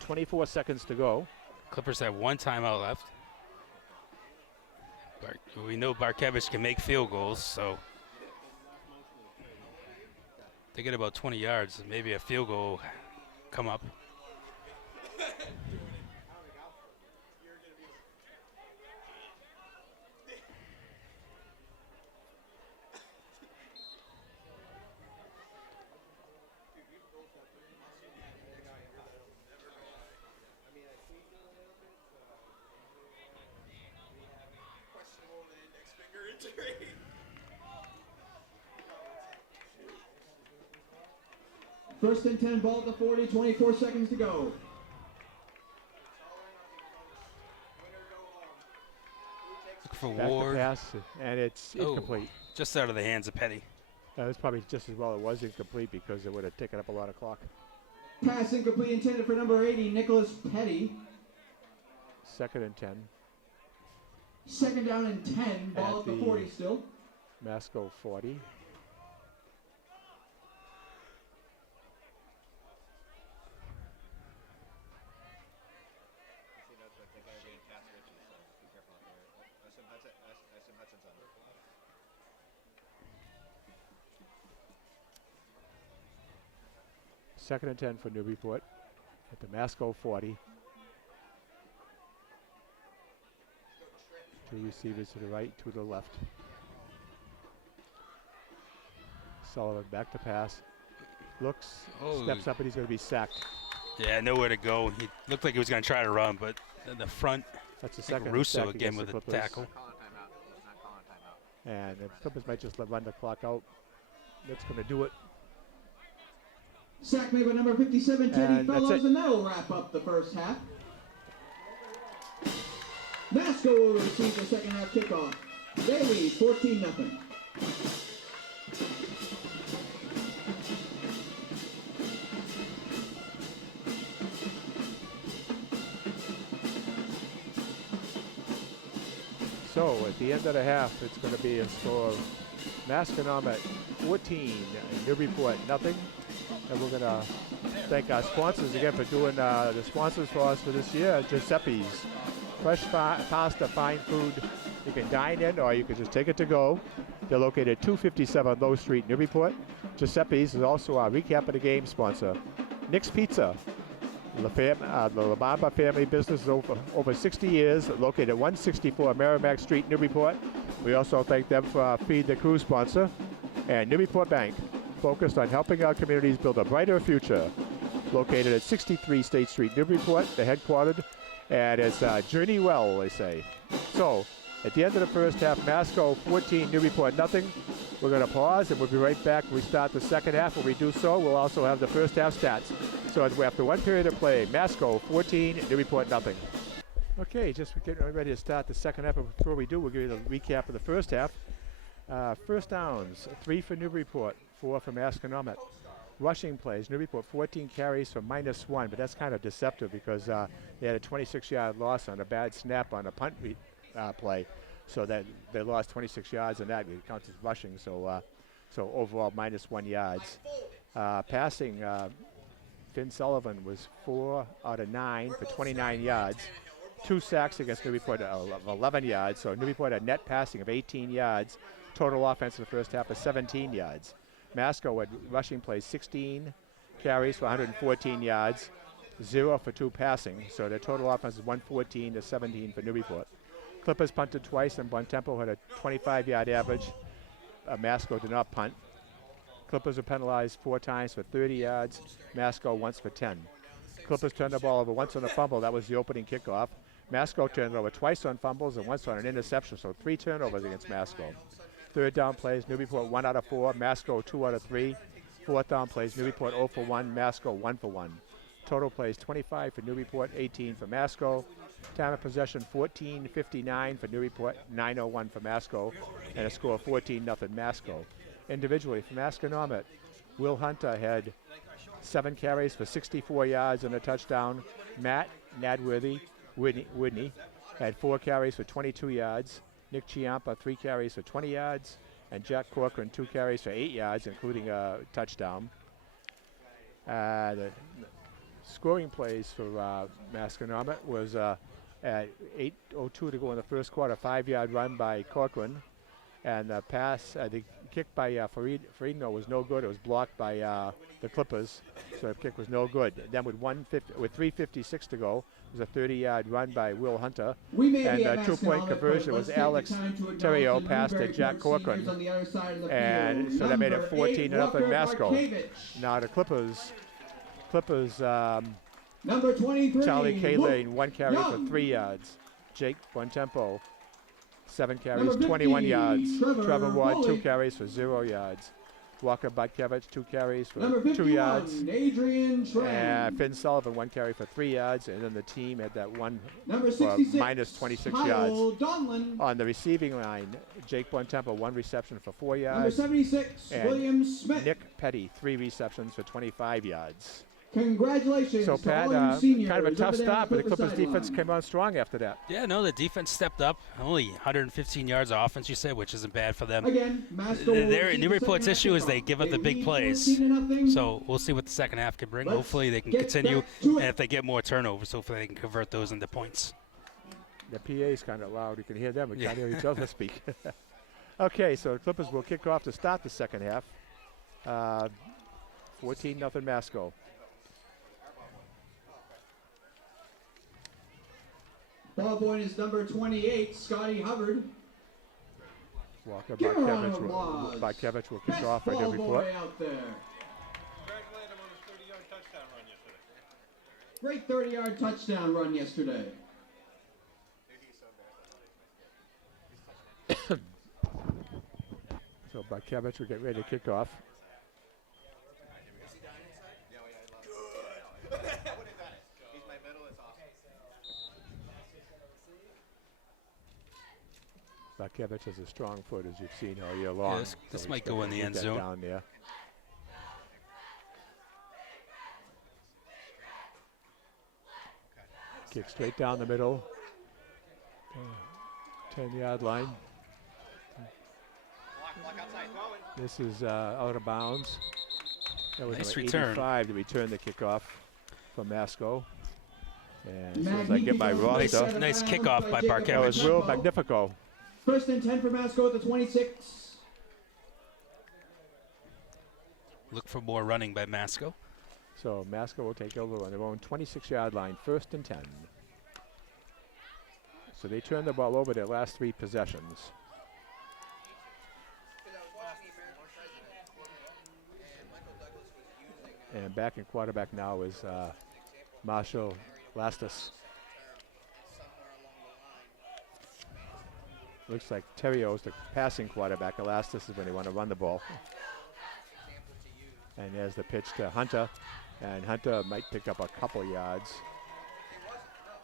24 seconds to go. Clippers have 1 timeout left. We know Barkevich can make field goals, so they get about 20 yards. Maybe a field goal come up. First and 10, ball at the 40, 24 seconds to go. Look for Back to Ward. pass, and it's incomplete. Just out of the hands of Petty. That's probably just as well it was incomplete because it would have taken up a lot of clock. Pass incomplete intended for number 80, Nicholas Petty. Second and 10. Second down and 10, ball at the 40 still. Masco 40. Second and 10 for Newburyport at the Masco 40. 2 receivers to the right, 2 to the left. Sullivan back to pass. Looks, steps up, and he's going to be sacked. Yeah, nowhere to go. He looked like he was going to try to run, but in the front, That's the I think second Russo sack again against with the a Clippers. tackle. Calling timeout. He's not calling timeout. And the Clippers might just run the clock out. That's going to do it. Sack made by number 57, Teddy And that's Fellows, it. and that'll wrap up the first half. Masco will receive the second half kickoff. They lead 14-0. So at the end of the half, it's going to be a score of Masconomet 14, Newburyport nothing. And we're going to thank our sponsors again for doing the sponsors for us for this year. Giuseppe's fresh pasta, fine food. You can dine in or you can just take it to go. They're located at 257 Low Street, Newburyport. Giuseppe's is also our recap of the game sponsor. Nick's Pizza, The Labamba family business is over 60 years, located at 164 Merrimack Street, Newburyport. We also thank them for Feed the Crew sponsor. And Newburyport Bank, focused on helping our communities build a brighter future. Located at 63 State Street, Newburyport, the headquartered. And it's journey well, they say. So, at the end of the first half, Masco 14, Newburyport nothing. We're going to pause and we'll be right back when we start the second half. When we do so, we'll also have the first half stats. So after one period of play, Masco 14, Newburyport nothing. Okay, just getting ready to start the second half. But before we do, we'll give you the recap of the first half. First downs, 3 for Newburyport, 4 for Masconomet. Rushing plays, Newburyport 14 carries for -1, but that's kind of deceptive because they had a 26-yard loss on a bad snap on a punt play. So that they lost 26 yards, and that it counts as rushing. So, so overall -1 yards. Passing, Finn Sullivan was 4 out of 9 for 29 yards. 2 sacks against Newburyport of 11 yards. So Newburyport had net passing of 18 yards. Total offense in the first half of 17 yards. Masco had rushing plays 16 carries for 114 yards, 0 for 2 passing. So their total offense is 114 to 17 for Newburyport. Clippers punted twice, and Bontempo had a 25-yard average. Masco did not punt. Clippers were penalized 4 times for 30 yards. Masco once for 10. Clippers turned the ball over once on a fumble. That was the opening kickoff. Masco turned it over twice on fumbles and once on an interception, so 3 turnovers against Masco. Third down plays, Newburyport 1 out of 4, Masco 2 out of 3. Fourth down plays, Newburyport 0 for 1, Masco 1 for 1. Total plays 25 for Newburyport, 18 for Masco. Time of possession 14:59 for Newburyport, 9:01 for Masco, and a score of 14-0 Masco. Individually for Masconomet, Will Hunter had 7 carries for 64 yards and a touchdown. Matt Whitney had 4 carries for 22 yards. Nick Chiampa 3 carries for 20 yards, and Jack Corcoran 2 carries for 8 yards, including a touchdown. The scoring plays for Masconomet was at 8:02 to go in the first quarter, 5-yard run by Corcoran, and the pass, the kick by Faridno was no good. It was blocked by the Clippers, so the kick was no good. Then with 3:56 to go, it was a 30-yard run by Will Hunter, and a 2-point conversion was Alex Terrio passed to Jack Corcoran, and so that made it 14-0 Masco. Now the Clippers. Number 23, Charlie K-Lane, 1 carry for 3 yards. Jake Bontempo, 7 carries, 21 yards. Trevor Ward, 2 carries for 0 yards. Walker Butkevich, 2 carries for 2 yards. Adrian And Finn Sullivan, 1 carry for 3 yards. And then the team had that one Number for 66, minus 26 Kyle yards. Donlan. On the receiving line, Jake Bontempo, 1 reception for 4 Number yards. 76, And William Smith. Nick Petty, 3 receptions for 25 yards. Congratulations So, to Pat, all you seniors kind of a tough over there start, on but the Clippers sideline. defense came on strong after that. Yeah, no, the defense stepped up. Only 115 yards of offense, you said, which isn't bad for them. Again, Masco will Their receive the Newburyport's second half issue is they kickoff. give up the big lead plays. 14-0. So we'll see what the second half can bring. Let's Hopefully they can get continue, back to it. and if they get more turnovers, hopefully they can convert those into points. The PA is kind of loud. You can hear them. We Yeah. can't hear each other speak. Okay, so the Clippers will kick off to start the second half. 14-0 Masco. Ball point is number 28, Scotty Hubbard. Walker Give her a round of applause. Barkevich will kick Best off by ball Newburyport. boy out there. Congratulate him on his 30-yard touchdown run yesterday. Great 30-yard touchdown run yesterday. So Barkevich will get ready to kick off. He's my middle, it's awesome. Barkevich has a strong foot, as you've seen all year long. this so might he's go in the gonna end get that zone. Down there. Kick straight down the middle. 10-yard line. Block outside. This is out of bounds. That was Nice number return. 85 to return the kickoff from Masco. And as soon as I Magnifico. get my roster, Nice kickoff by that was Barkevich. real magnifico. First and 10 for Masco at the 26. Look for more running by Masco. So Masco will take over on their own 26-yard line, 1st and 10. So they turned the ball over their last 3 possessions. And back in quarterback now is Marshall Lastus. Looks like Terrio's the passing quarterback. Elastus is when they want to run the ball. And there's the pitch to Hunter. And Hunter might pick up a couple yards.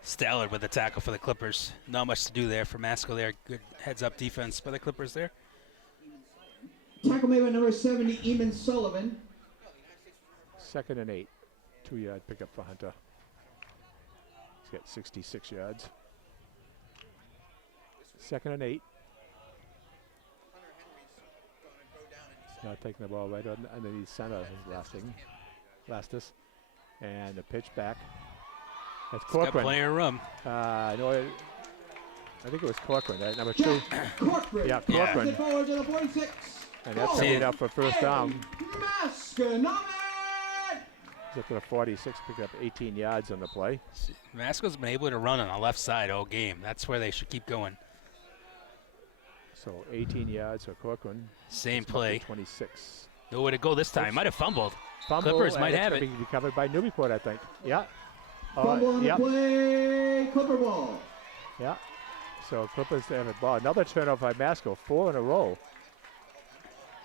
Stallard with the tackle for the Clippers. Not much to do there for Masco there. Good heads-up defense by the Clippers there. Tackle made by number 70, Eamon Sullivan. 2nd and 8. 2-yard pickup for Hunter. He's got 66 yards. 2nd and 8. Now taking the ball right underneath center is Lastus. And the pitch back. That's Corcoran. Got plenty of room. No, I think it was Corcoran. Number 2. Corcoran. Yeah, Corcoran. Forward to the 46. And that's coming up for 1st down. Masconomet. He's up to the 46, picking up 18 yards on the play. Masco's been able to run on the left side all game. That's where they should keep going. So 18 yards for Corcoran. Same play. 26. Nowhere to go this time. Might have fumbled. Fumble, Clippers might have it. Be recovered by Newburyport, I think. Yeah. Fumble on the yep. play. Clipper ball. Yeah. So Clippers have a ball. Another turnover by Masco. 4 in a row.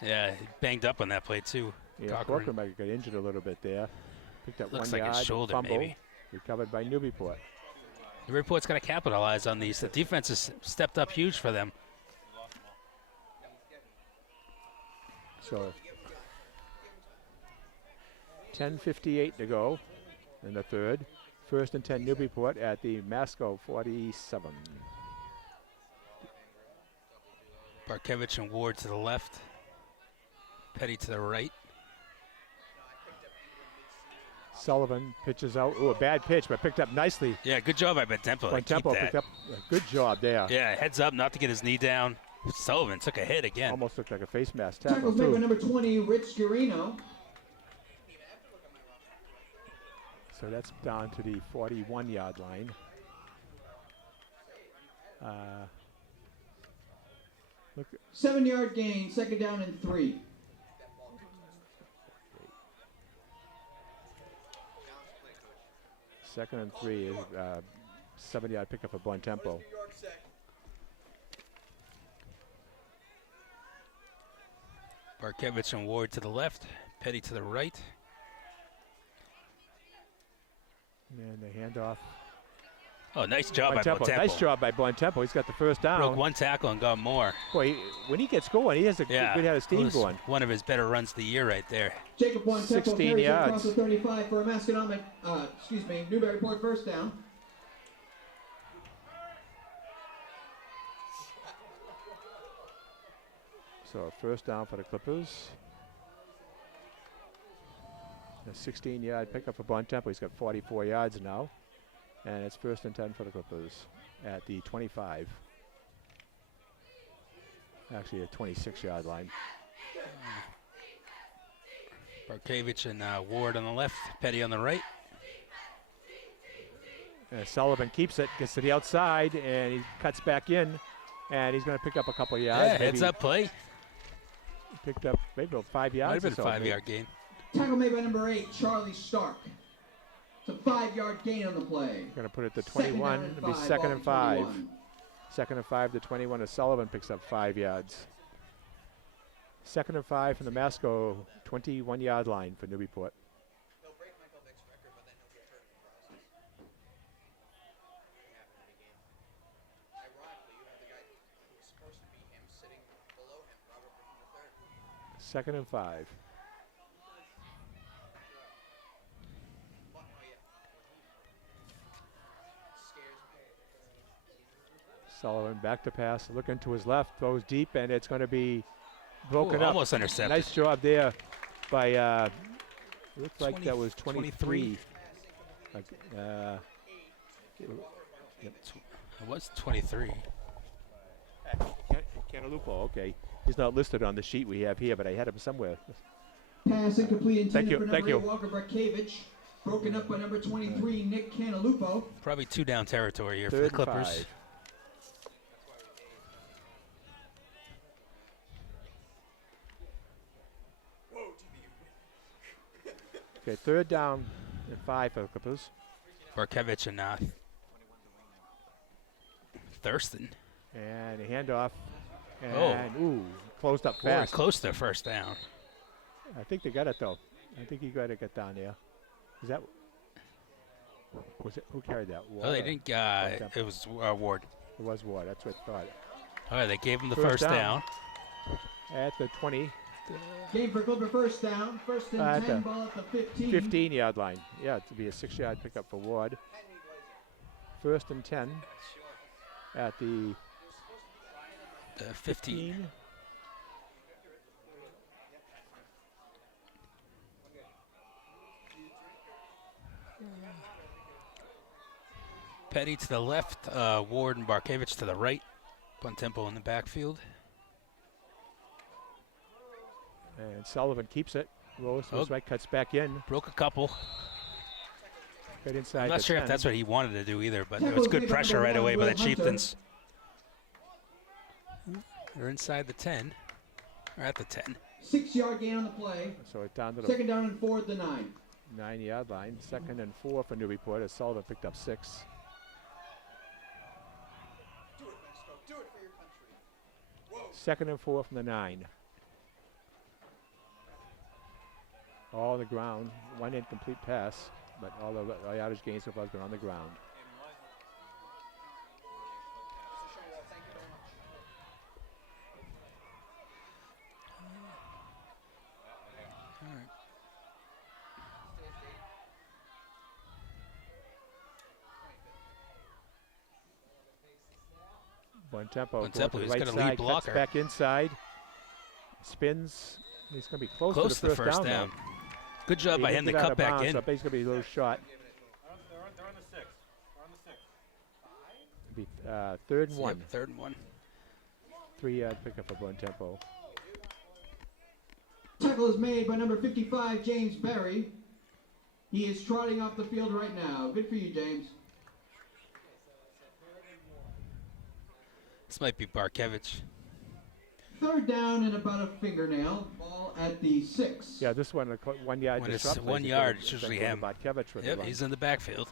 Yeah, he banged up on that play too. Yeah, Corcoran might get injured a little bit there. Picked up Looks 1 like yard. his shoulder, fumble. maybe. Recovered by Newburyport. Newburyport's got to capitalize on these. The defense has stepped up huge for them. So 10:58 to go in the 3rd. 1st and 10 Newburyport at the Masco 47. Barkevich and Ward to the left. Petty to the right. Sullivan pitches out. Ooh, a bad pitch, but picked up nicely. Yeah, good job by Bentempo. Bentempo picked up a good job there. Yeah, heads up, not to get his knee down. Sullivan took a hit again. Almost looked like a face mask tackle, Tackles made by too. number 20, Rich Garino. So that's down to the 41-yard line. Look, 7-yard gain, 2nd down and 3. second and 3 is 7-yard pickup for Bontempo. Barkevich and Ward to the left. Petty to the right. And the handoff. Oh, nice job by Bontempo. Nice job by Bontempo. He's got the 1st down. Broke 1 tackle and got more. Boy, when he gets going, he has a good head of steam going. One of his better runs of the year right there. Jacob Bontempo 16 carries yards. across the 35 for a Masconomet, Newburyport 1st down. So 1st down for the Clippers. A 16-yard pickup for Bontempo. He's got 44 yards now. And it's 1st and 10 for the Clippers at the 25. Actually, a 26-yard line. Barkevich and Ward on the left. Petty on the right. Sullivan keeps it, gets to the outside, and he cuts back in. And he's going to pick up a couple yards. Yeah, heads up play. Picked up maybe about 5 yards. Might have been a 5-yard gain. Tackle made by number 8, Charlie Stark. It's a 5-yard gain on the play. Going to put it to 21. It'll be 2nd and 5. 2nd and 5 to 21 as Sullivan picks up 5 yards. 2nd and 5 from the Masco 21-yard line for Newburyport. He'll break Michael Vick's record, but then he'll get hurt in the process. Ironically, you have the guy who was supposed to be him sitting below him, Robert Griffin III. 2nd and 5. Sullivan back to pass, looking to his left, throws deep, and it's going to be broken up. Almost intercepted. Nice job there by, looks like that was 23. It was 23. Cantalupo, okay. He's not listed on the sheet we have here, but I had him somewhere. Pass incomplete Thank intended you, for thank number 8, you. Walker Barkevich. Broken up by number 23, Nick Canalupo. Probably 2 down territory here for Third the and Clippers. 5. Okay, 3rd down and 5 for the Clippers. Barkevich and Thurston. And a handoff. And, Oh. ooh, closed up Very fast. close to their first down. I think they got it, though. I think he got to get down there. Is that... Was it, who carried that? Ward Oh, they or- didn't. It was Ward. It was Ward. That's what I thought. All right, they gave him the First first down. At the 20, Game for Clipper first down. First and At 10, the ball at the 15. 15-yard line. Yeah, to be a 6-yard pickup for Ward. First and 10 at the 15. Petty to the left, Ward and Barkevich to the right. Bontempo in the backfield. And Sullivan keeps it. Rolls to Oh. his right, cuts back in. Broke a couple. Right inside I'm not the sure 10. if that's what he wanted to do either, but there Tackles was good made by pressure number right 1, away by the Will Hunter. Chieftains. They're inside the 10. Or at the 10. 6-yard gain on the play. So it's down to the Second down and 4 at the 9. 9-yard line. Second and 4 for Newburyport as Sullivan picked up 6. Second and 4 from the 9. All on the ground. One incomplete pass, but all the yardage gains so far has been on the ground. Bontempo going Bontempo, to the he's right got a lead side, cuts blocker. back inside, spins. He's going to be close Close to the first down. down. Good job He by didn't him to get out cut of back bounds, in. So I bet he's going to be a little short. They're on the 6. They're on the 6. It'll be third and 1. Yep, 3rd and 1. 3-yard pickup for Bontempo. Tackle is made by number 55, James Berry. He is trotting off the field right now. Good for you, James. This might be Barkevich. Third down and about a fingernail. Ball at the 6. Yeah, this one, 1 yard. When it's disrupt, 1 basically. yard, It's it's usually been him. Bartkevich for the Yep, run. he's in the backfield.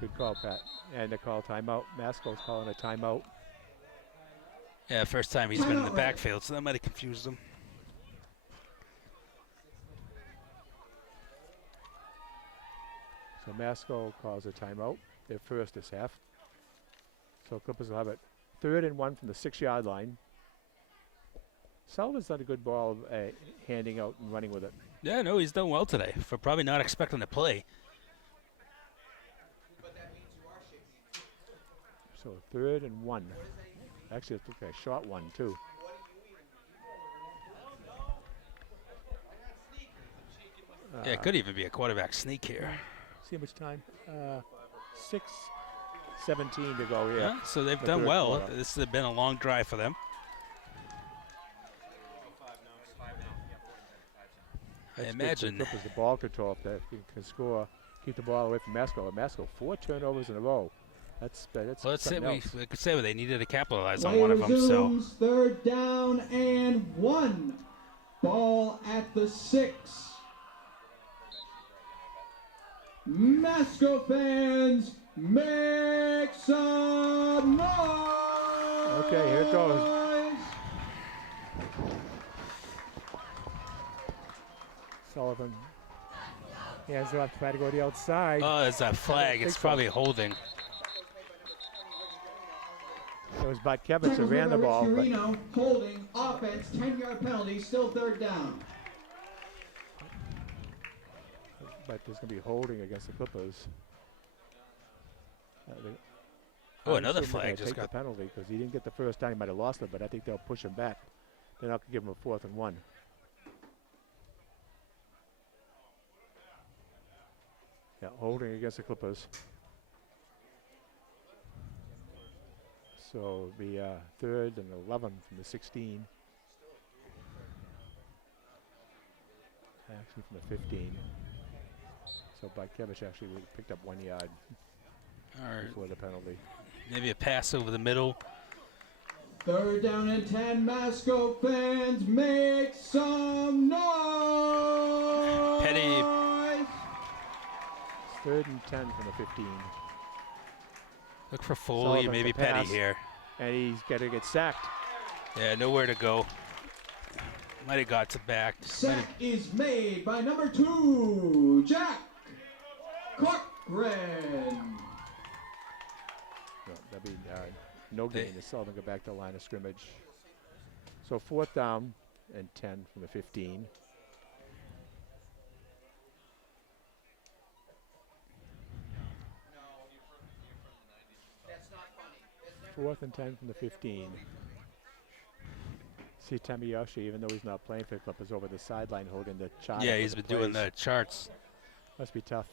Good call, Pat. And they call timeout. Masco's calling a timeout. Yeah, first time he's been in the Timeout, right. backfield, so that might have confused him. So Masco calls a timeout. Their first this half. So Clippers will have it 3rd and 1 from the 6-yard line. Sullivan's done a good ball handing out and running with it. Yeah, no, he's done well today for probably not expecting to play. So 3rd and 1. Actually, it looked like a short one, too. Yeah, it could even be a quarterback sneak here. See how much time? 6:17 to go here. Yeah, so they've The done third well. quarter. This has been a long drive for them. I That's good for imagine. the Clippers, the ball control, if they can score, keep the ball away from Masco. Masco, 4 turnovers in a row. That's Well, let's say something else. we could say they needed to capitalize on Play one of them. So resumes. Third down and 1. Ball at the 6. Masco fans, make some noise! Okay, here it goes. Sullivan hands it off, try to go to the outside. oh, there's that flag. It's probably holding. It was Bartkevich who Tackles ran made the by ball, Rich but Carino, holding, offense, 10-yard penalty, still third down. there's going to be holding against the Clippers. Oh, I'm another assuming they're flag gonna just take got. the penalty because he didn't get the first down. He might have lost it, but I think they'll push him back. They're not going to give him a 4th and 1. Yeah, holding against the Clippers. So it'll be 3rd and 11 from the 16. Actually from the 15. So Barkevich actually picked up 1 yard Or before the penalty. maybe a pass over the middle. 3rd down and 10. Masco fans, make some noise! Petty. It's 3rd and 10 from the 15. Look for Foley, Sullivan maybe to Petty pass. here. And he's got to get sacked. Yeah, nowhere to go. Might have got to back. Sack is made by number 2, Jack Cochran. No, that'd be no gain. The Sullivan go back to the line of scrimmage. So 4th down and 10 from the 15. Fourth and 10 from the 15. See Tamiyoshi, even though he's not playing for the Clippers, over the sideline holding the chart. Yeah, he's been doing the charts. Must be tough.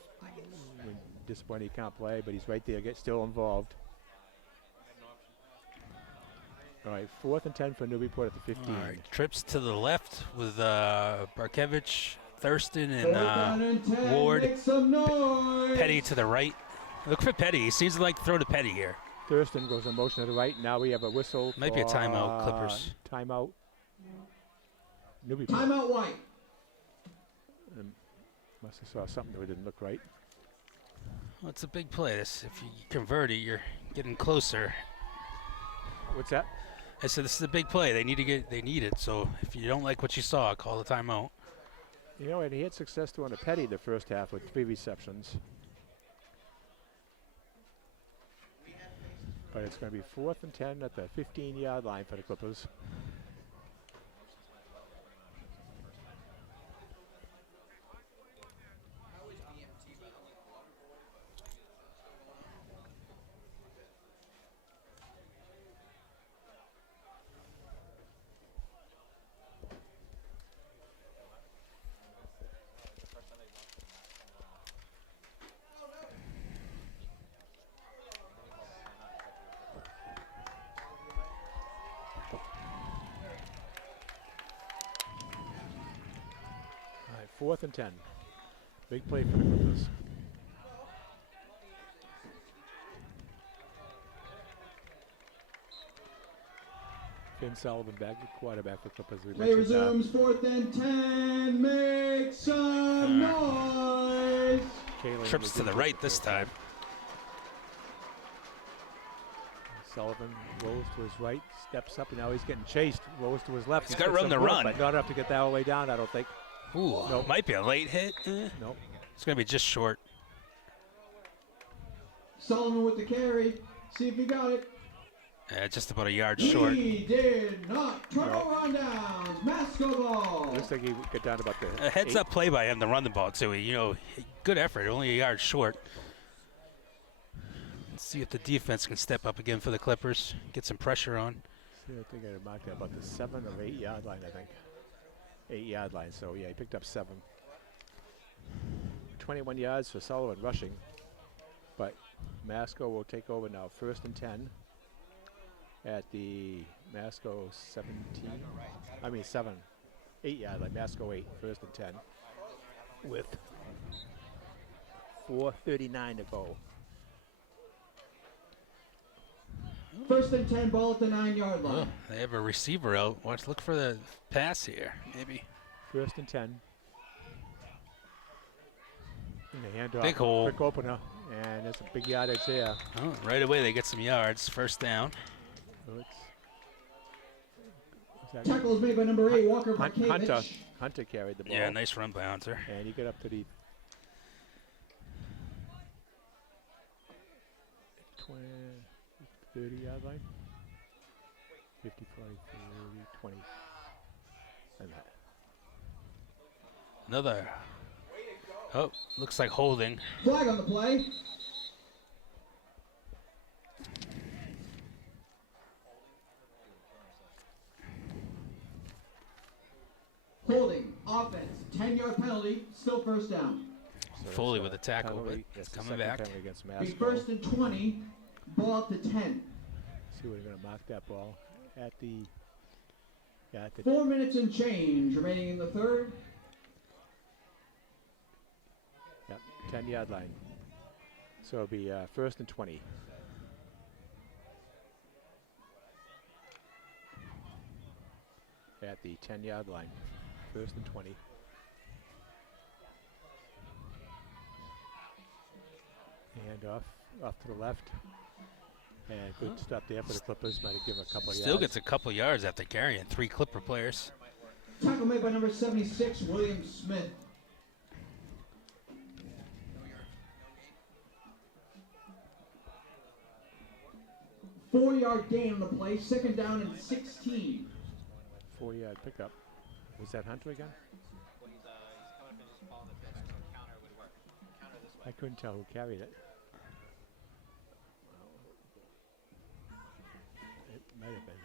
When disappointed he can't play, but he's right there, still involved. All right, 4th and 10 for Newburyport at the 15. All right, trips to the left with Barkevich, Thurston, 4th down and and 10. Ward. Make some noise! Petty to the right. Look for Petty. He seems to like to throw to Petty here. Thurston goes in motion to the right. Now we have a whistle. Might be a for, timeout, Clippers. Timeout. Newburyport. Timeout White. Must have saw something that didn't look right. Well, it's a big play. This, if you convert it, you're getting closer. What's that? I said this is a big play. They need it. So if you don't like what you saw, call the timeout. You know, and he had success throwing to Petty the first half with 3 receptions. But it's going to be 4th and 10 at the 15-yard line for the Clippers. All right, 4th and 10. Big play for the Clippers. Finn Sullivan back, the quarterback for Clippers. We Play mentioned that. resumes, 4th and 10. Make some noise! Kalen Trips was to the injured right the this first time. Sullivan rolls to his right, steps up, and now he's getting chased. Rolls to his left. He's got gets room some to room, run. but not enough to get that all the way down, I don't think. Ooh, Nope. might be a late hit. Nope. It's going to be just short. Sullivan with the carry. See if he got it. Yeah, just about a yard short. He did not. Turnover on downs. Masco ball. Looks like he got down about the A heads 8. up play by him to run the ball too. Good effort. Only a yard short. Let's see if the defense can step up again for the Clippers. Get some pressure on. See, I think I marked that about the 7 or 8 yard line, I think. 8 yard line, so yeah, he picked up 7. 21 yards for Sullivan rushing, but Masco will take over now. 1st and 10 at the Masco 17. I mean 7. 8 yard line, Masco 8, 1st and 10. With 4:39 to go. 1st and 10, ball at the 9-yard line. Oh, they have a receiver out. Look for the pass here, maybe. 1st and 10. And the handoff. Big hole. Quick opener, and that's a big yardage there. Oh, right away they get some yards. First down. So it's Tackle is made by number 8, Walker Hunter Barkevich. carried the ball. Yeah, nice run by Hunter. And he got up to the 30-yard line. 55, 30, 20. And that. Another. Oh, looks like holding. Flag on the play. Holding, offense, 10-yard penalty, still 1st down. So Foley that's with a tackle, penalty. but That's it's the coming second back. penalty against Be Masco. 1st and 20, ball at the 10. See where they're going to mark that ball at the. Yeah, at the 4 minutes and change remaining in the 3rd. 10-yard line. So it'll be first and 20. At the 10-yard line. First and 20. And off to the left. And good stop there for the Clippers. Might have given a couple of Still yards. gets a couple yards after carrying 3 Clipper players. Tackle made by number 76, William Smith. Four-yard gain on the play, second down and 16. 4-yard pickup. Was that Hunter again? Well, he's coming up and just following the pitch, so counter would work. Counter this way. I couldn't tell who carried it. It might have been.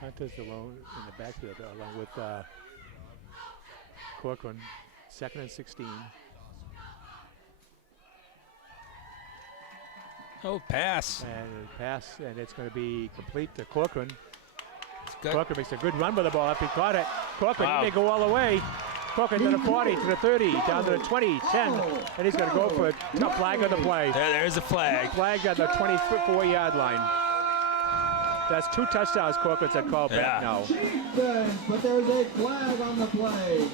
Hunter's alone in the backfield along with Corcoran. Second and 16. Oh, pass. And a pass, and it's going to be complete to Corcoran. It's good. Corcoran makes a good run with the ball. If he caught it, Corcoran, Wow. he may go all the way. Corcoran to the 40, to the 30, down to the 20, 10, and he's going to go for a tough flag on the play. There's a flag. Flag on the 24-yard line. That's 2 touchdowns Corcoran's had called back now. Chieftains, but there's a flag on the play.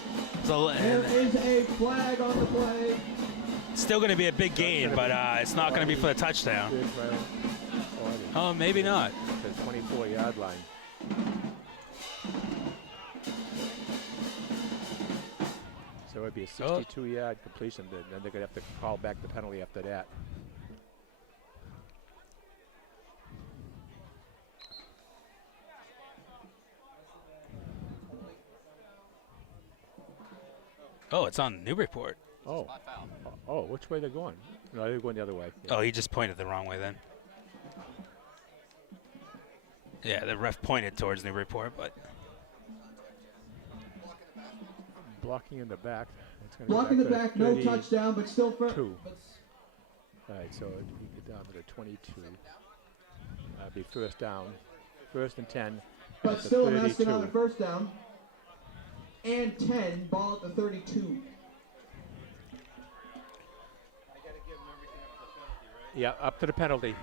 So, There is a flag on the play. still going to be a big gain, but it's not going to be for the touchdown. Good for 40 Oh, maybe not. to the 24-yard line. So it'd be a 62-yard completion, then they're going to have to call back the penalty after that. Oh, it's on Newburyport. Oh, which way they're going? No, they're going the other way. Yeah. Oh, he just pointed the wrong way then. Yeah, the ref pointed towards Newburyport, but Blocking in the back. It's gonna be Blocking the to back, no 32. touchdown, but still for. All right, so we get down to the 22. Be first down. First and 10. But at the still a 32. Masconomet first down. And 10, ball at the 32. Yeah, up to the penalty.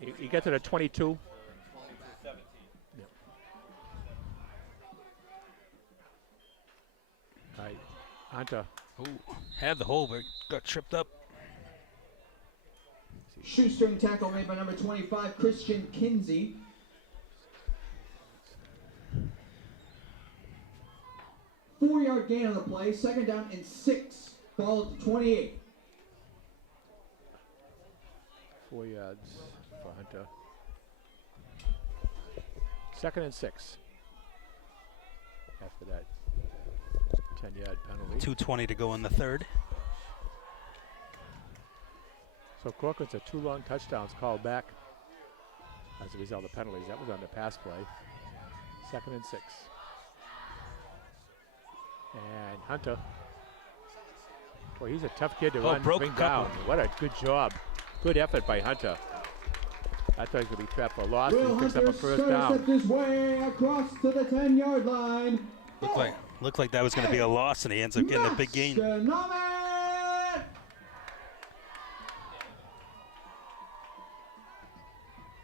You get to the 22. Yep. All right, Hunter. had the hole but got tripped up. Shoestring tackle made by number 25, Christian Kinsey. Four-yard gain on the play, second down and 6, ball at the 28. 4 yards for Hunter. Second and 6. After that 10-yard penalty. 2:20 to go in the third. So Corcoran's had 2 long touchdowns called back as a result of penalties. That was on the pass play. Second and 6. And Hunter. Boy, he's a tough kid to run, broke bring a couple. down. What a good job. Good effort by Hunter. I thought he was going to be trapped for a loss, and Will he picks up Hunter a first down. intercept his way across to the 10-yard line. Looked like that was going to be a loss, and he ends up getting a big gain. Masconomet!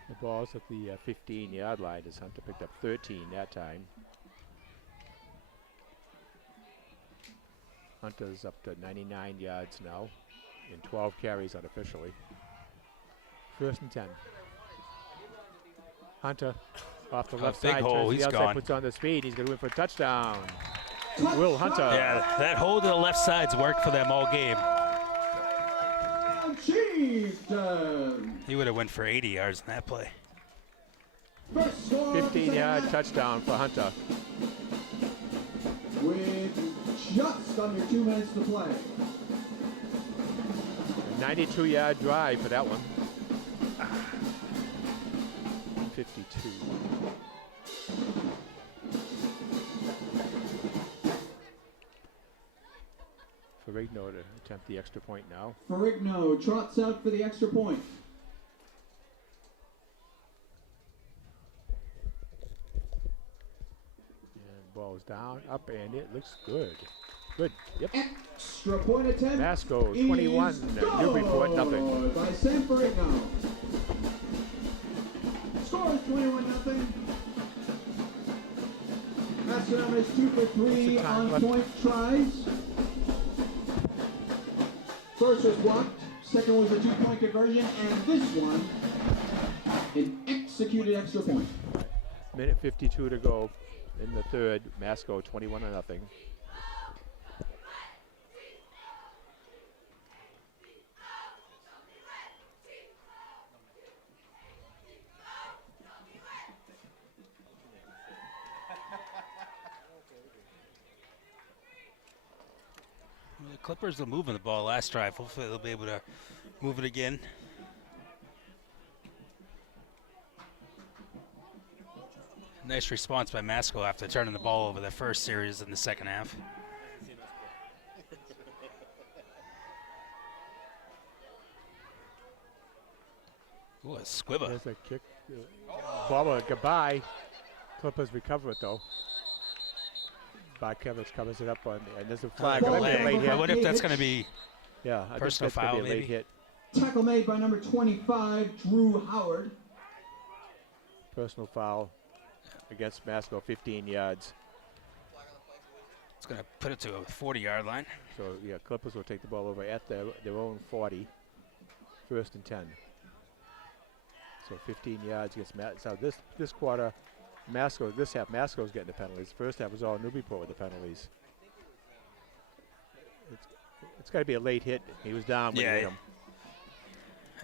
The ball's at the 15-yard line as Hunter picked up 13 that time. Hunter's up to 99 yards now in 12 carries unofficially. First and 10. Hunter off the left big side, hole, turns to he's the outside, gone. puts on the speed. He's going to win for a touchdown. Will Hunter. Yeah, that hole to the left side's worked for them all game. Chieftains! He would have went for 80 yards in that play. First score of the 15-yard second half, touchdown for Hunter. with just under 2 minutes to play. 92-yard drive for that one. 52. Ferrigno to attempt the extra point now. Ferrigno trots out for the extra point. Ball's down, up, and it looks good. Good. Yep. Extra point attempt. Masco is 21, Newburyport nothing. scored by Sam Ferrigno. Score is 21-0. Masconomet is 2 for 3 What's the time on left? point tries. First was blocked. Second was a 2-point conversion, and this one, an executed extra point. Minute 52 to go in the third. Masco 21-0. The Clippers were moving the ball last drive. Hopefully they'll be able to move it again. Nice response by Masco after turning the ball over their first series in the second half. Ooh, a squibber. There's a kick. Bobber, goodbye. Clippers recover it though. Barkevich covers it up on, and there's a flag. Ball Might be a late leg. hit. I wonder if that's going to be Yeah, I think personal that's gonna foul, be a late maybe? hit. Tackle made by number 25, Drew Howard. Personal foul against Masco, 15 yards. it's going to put it to a 40-yard line. So yeah, Clippers will take the ball over at their own 40. First and 10. So 15 yards against So this quarter, this half, Masco's getting the penalties. First half was all Newburyport with the penalties. It's got to be a late hit. He was down when he hit him.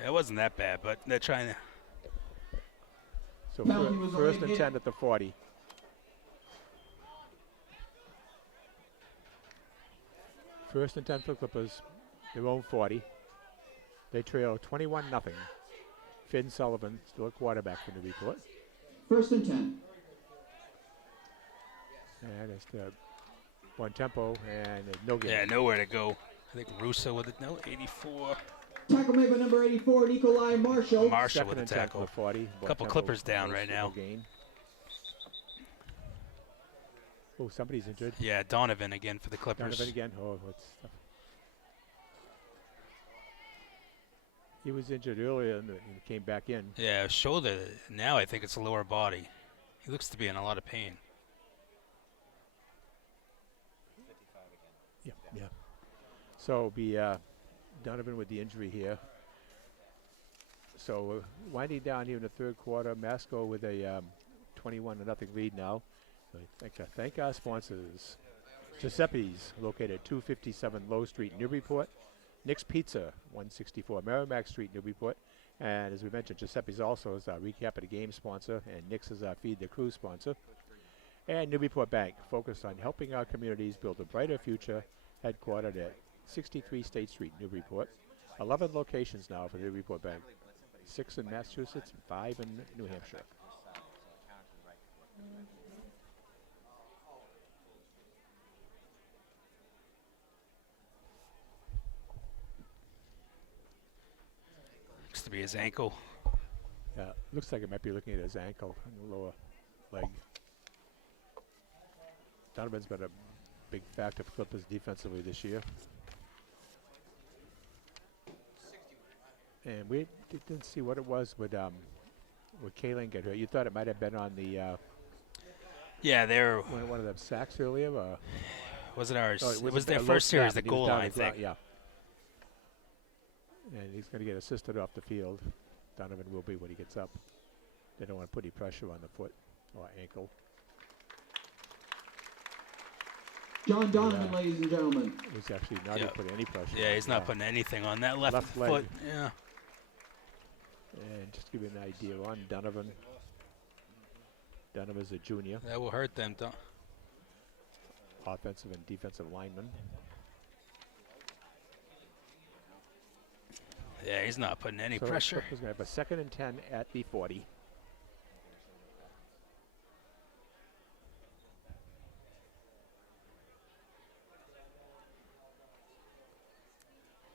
It wasn't that bad, but they're trying to. So Penalty was a first late and hit. 10 at the 40. First and 10 for Clippers, their own 40. They trail 21-0. Finn Sullivan, still a quarterback for Newburyport. First and 10. And it's the one tempo and no gain. Yeah, nowhere to go. I think Russo with it. No, 84. Tackle made by number 84, Nikolai Marshall. Marshall Second with the and 10 for tackle. the 40. A couple Tempo, Clippers down no right now. gain. Oh, somebody's injured. Yeah, Donovan again for the Clippers. Donovan again. Oh, what's he was injured earlier and he came back in. Yeah, shoulder. Now I think it's a lower body. He looks to be in a lot of pain. Yeah. So it'll be Donovan with the injury here. So winding down here in the third quarter, Masco with a 21-0 lead now. So thank our sponsors. Giuseppe's, located at 257 Low Street, Newburyport. Nick's Pizza, 164 Merrimack Street, Newburyport. And as we mentioned, Giuseppe's also is our recap of the game sponsor, and Nick's is our Feed the Crew sponsor. And Newburyport Bank, focused on helping our communities build a brighter future, headquartered at 63 State Street, Newburyport. 11 locations now for the Newburyport Bank. 6 in Massachusetts, 5 in New Hampshire. Looks to be his ankle. Yeah, looks like it might be looking at his ankle and the lower leg. Donovan's been a big factor for Clippers defensively this year. And we didn't see what it was with Kaylin get hurt. You thought it might have been on the Yeah, they're. one of them sacks earlier. Was it ours? Oh, it was a their low first series, snap the and he was goal down line the ground, thing. Yeah. And he's going to get assisted off the field. Donovan will be when he gets up. They don't want to put any pressure on the foot or ankle. John Donovan, ladies and gentlemen. He's actually not even putting any pressure. Yeah, on he's it. not putting anything on that left Left leg. foot. Yeah. And just to give you an idea on Donovan. Donovan's a junior, That will hurt them. offensive and defensive lineman. Yeah, he's not putting any So pressure. Clippers going to have a 2nd and 10 at the 40.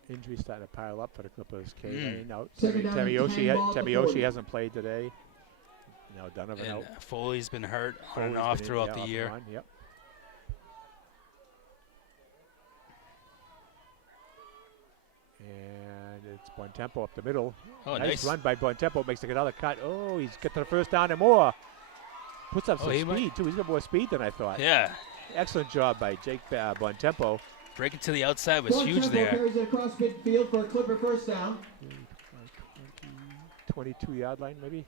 Injuries starting to pile up for the Clippers. K-Lane out. Second down and 10, ball at the 40. Hasn't played today. Now Donovan And out. Foley's been hurt on Foley's and off been in, throughout yeah, the off and year. on, yep. It's Bontempo up the middle. Oh, nice nice. run by Bontempo. Makes another cut. Oh, he's got to the first down and more. Puts up some he speed, might- too. He's got more speed than I thought. Yeah. Excellent job by Jake Bontempo. Breaking to the outside was huge Bontempo there. carries it across midfield for a Clipper first down. 22-yard line, maybe.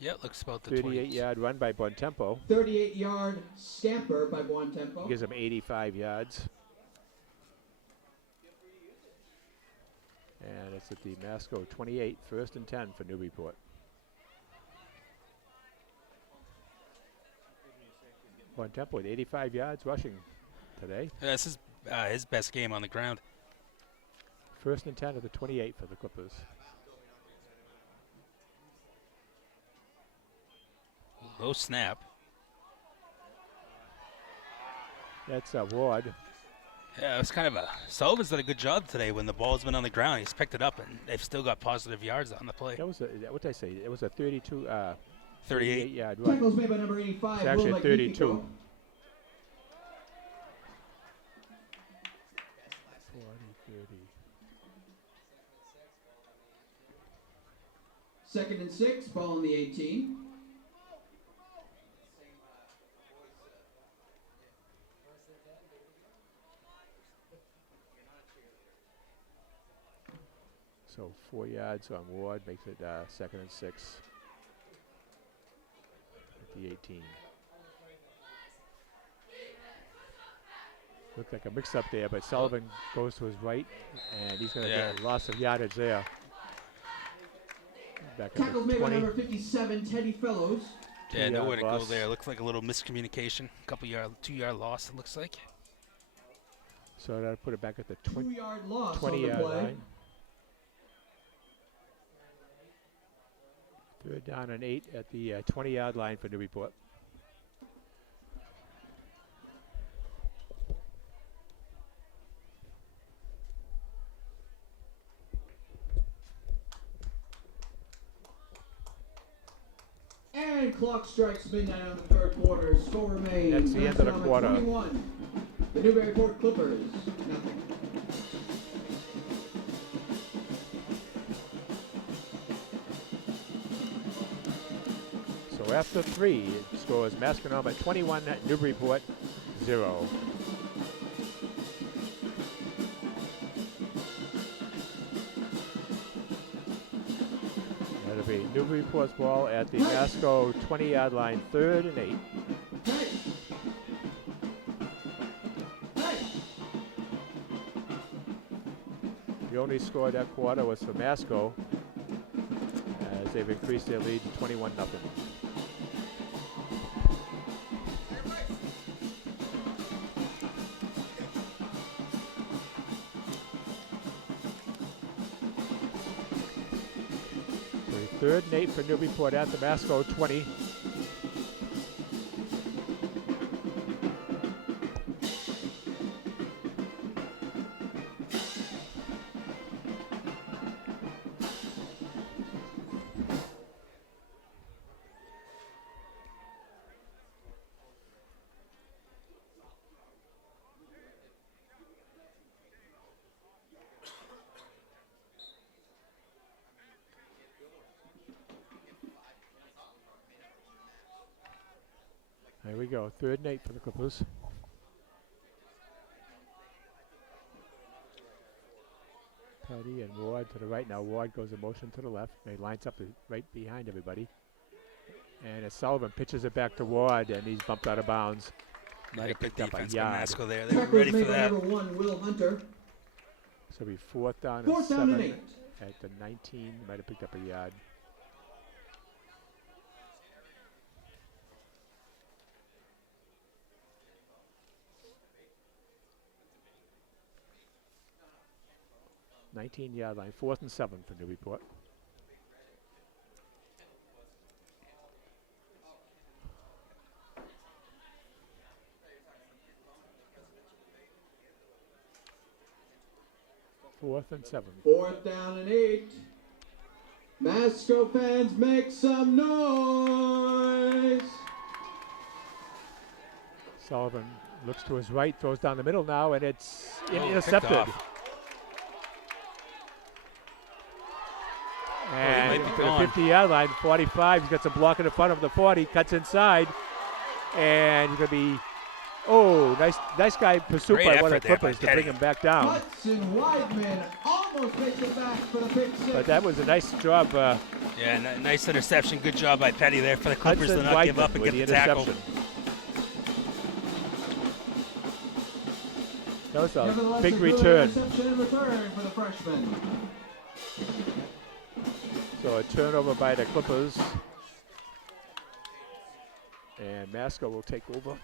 Yeah, looks about the 20. 38-yard run by Bontempo. 38-yard scamper by Bontempo. Gives him 85 yards. And it's at the Masco 28, 1st and 10 for Newburyport. Bontempo with 85 yards rushing today. Yeah, this is his best game on the ground. 1st and 10 at the 28 for the Clippers. Low snap. That's Ward. Yeah, it was kind of a Sullivan's done a good job today when the ball's been on the ground. He's picked it up, and they've still got positive yards on the play. That was what did I say? It was a 38 yard run. Tackles made by number 85. It's actually Will 32. Magnifico. 40, 30. 2nd and 6, ball on the 18. So 4 yards on Ward makes it 2nd and 6 at the 18. Looked like a mix-up there, but Sullivan goes to his right, and he's going to get a loss of yardage there. Back at Tackles the made by 20. number 57, Teddy Fellows. Yeah, 2 nowhere yard to loss. go there. Looks like a little miscommunication. Couple yard, 2-yard loss. It looks like. So that'll put it back at the 2-yard loss on the 20-yard play. line. 3rd down and 8 at the 20-yard line for Newburyport. And clock strikes midnight on the 3rd quarter. Score remains. That's the end of the Masconomet quarter. 21. The Newburyport Clippers, nothing. So after 3, it scores Masconomet 21, Newburyport 0. That'll be Newburyport's ball at the Masco 20-yard line, 3rd and 8. Hey! Hey! The only score that quarter was for Masco, as they've increased their lead to 21-0. So 3rd and 8 for Newburyport at the Masco 20. There we go, 3rd and 8 for the Clippers. Petty and Ward to the right. Now Ward goes in motion to the left. He lines up right behind everybody. And as Sullivan pitches it back to Ward, and he's bumped out of bounds. Might have Good picked up a defense by yard. Masco there. They were Tackles ready for made by that. number 1, Will Hunter. So it'll be 4th down and 4th down and 7 8. at the 19. Might have picked up a yard. Yard line, 4th and 7 for Newburyport. Fourth and 7. 4th down and 8. Masco fans, make some noise! Sullivan looks to his right, throws down the middle now, and it's picked intercepted. off. to the going. 50-yard line, 45. He's got some blocking in front of the 40. Cuts inside, and he's going to be. Oh, nice guy pursuit Great by one of effort the there Clippers by to bring Petty. him back down. Hudson Weidman almost makes it back for the pick six. But that was a nice job. Yeah, nice interception. Good job by Petty there for the Clippers Hudson to not give Weidman up and with get the the tackle. interception. That was a Nevertheless, big a good return. interception in return for the freshman. So a turnover by the Clippers. And Masco will take over.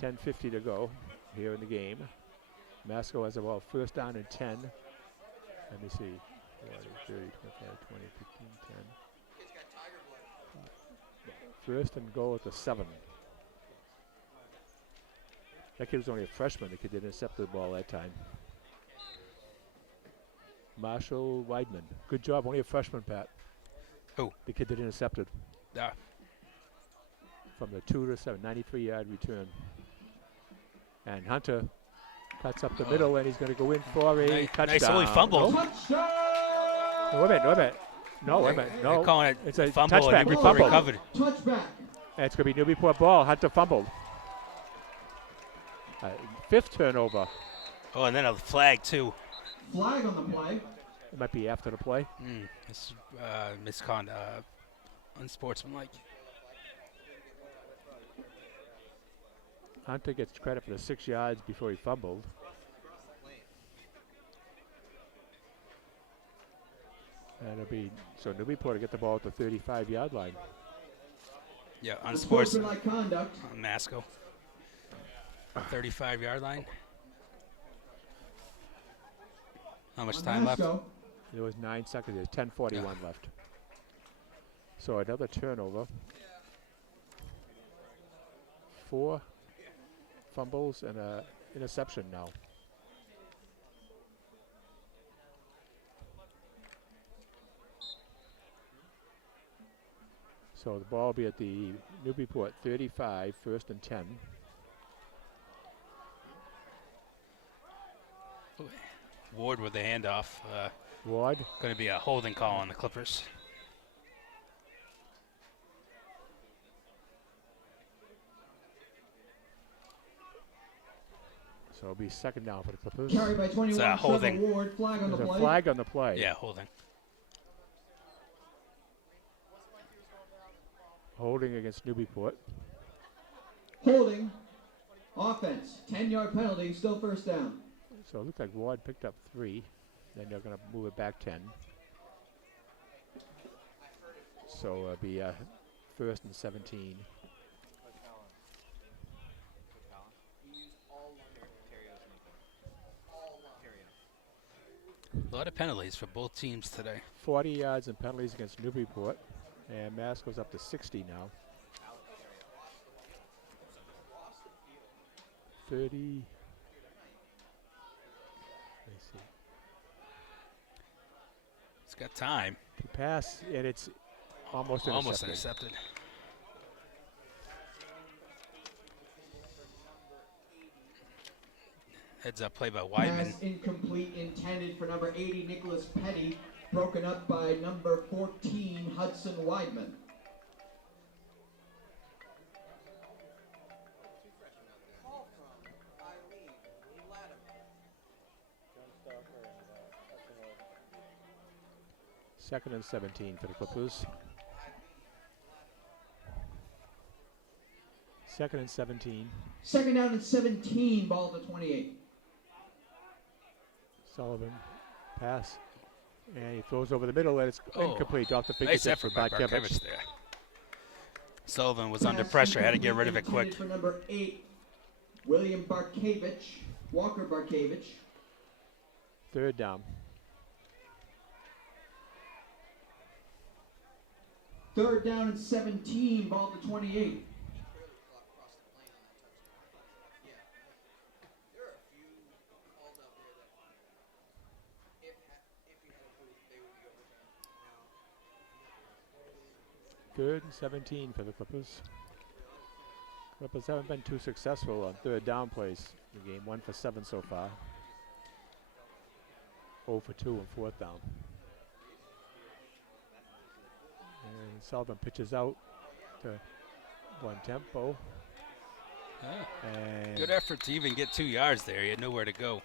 10:50 to go here in the game. Masco has a ball first down and 10. Let me see. 30, 25, 20, 15, 10. First and goal at the 7. That kid was only a freshman. The kid didn't intercept the ball that time. Marshall Weidman. Good job. Only a freshman, Pat. Who? The kid that intercepted. Yeah. From the 2 to 7, 93-yard return. And Hunter cuts up the middle, and he's going to go in for a touchdown. Nice. Oh, he fumbled. No, Touchdown! wait a minute. No, wait a minute. They're No, calling it it's a fumble. touchback. And We Newburyport fumbled. recovered. Touchback. And it's going to be Newburyport ball. Hunter fumbled. 5th turnover. Oh, and then a flag too. Flag on the play. It might be after the play. This unsportsmanlike. Hunter gets credit for the 6 yards before he fumbled. And it'll be so Newburyport to get the ball at the 35-yard line. Yeah, Unsportsmanlike conduct. on Masco. 35-yard line. How much time left? Masco. There was 9 seconds. There's 10:41 left. So another turnover. 4 fumbles and a interception now. So the ball will be at the Newburyport 35, 1st and 10. Ward with the handoff. Ward. Going to be a holding call on the Clippers. So it'll be 2nd down for the Clippers. Carried by 21. Trevor holding. Ward. Flag on the There's a play. flag on the play. Yeah, holding. Holding against Newburyport. Holding. Offense. 10-yard penalty. Still first down. So it looks like Ward picked up 3. Then they're going to move it back 10. So it'll be 1st and 17. A lot of penalties for both teams today. 40 yards and penalties against Newburyport. And Mass goes up to 60 now. 30. Let's see. It's got time. The pass, and it's almost Intercepted. Heads up play by Weidman. Pass incomplete, intended for number 80, Nicholas Petty. Broken up by number 14, Hudson Weidman. Second and 17 for the Clippers. 2nd and 17. 2nd down and 17, ball to 28. Sullivan pass, and he throws over the middle, and it's incomplete off the Nice fingertips effort for by Bartkevich. Bartkevich there. Sullivan was under Pass pressure, had to get rid incomplete, of it quick. intended for number 8, William Bartkevich. Walker Bartkevich. 3rd down. 3rd down and 17, ball to 28. Third and 17 for the Clippers. Clippers haven't been too successful on 3rd down plays in the game. 1 for 7 so far. 0 for 2 on fourth down. And Sullivan pitches out to one tempo. And Good effort to even get 2 yards there. He had nowhere to go.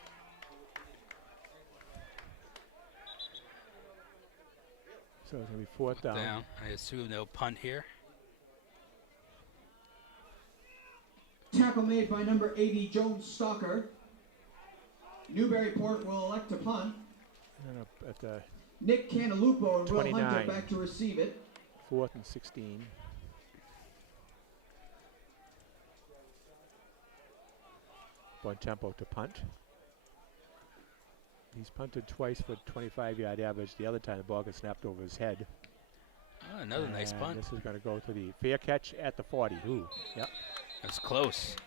So it's going to be fourth down. I assume they'll punt here. Tackle made by number 80, Jones Stalker. Newburyport will elect to punt. And up at the Nick Cantalupo and Will 29. Hunter back to receive it. 4th and 16. One tempo to punt. He's punted twice for 25-yard average. The other time the ball got snapped over his head. Oh, another nice punt. This is going to go to the fair catch at the 40. Ooh, yep. That's close.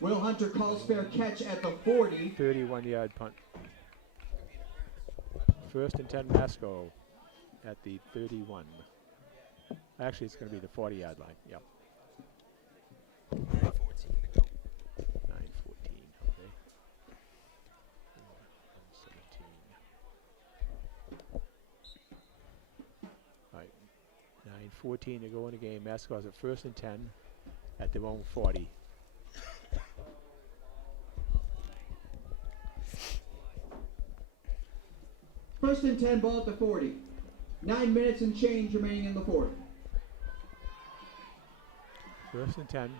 Will Hunter calls fair catch at the 40. 31-yard punt. 1st and 10 Masco at the 31. Actually, it's going to be the 40-yard line. Yep. 9:14 to go. 9:14. Okay. 17. All right. 9:14 to go in the game. Masco has a 1st and 10 at their own 40. First and 10, ball at the 40. 9 minutes and change remaining in the fourth. 1st and 10.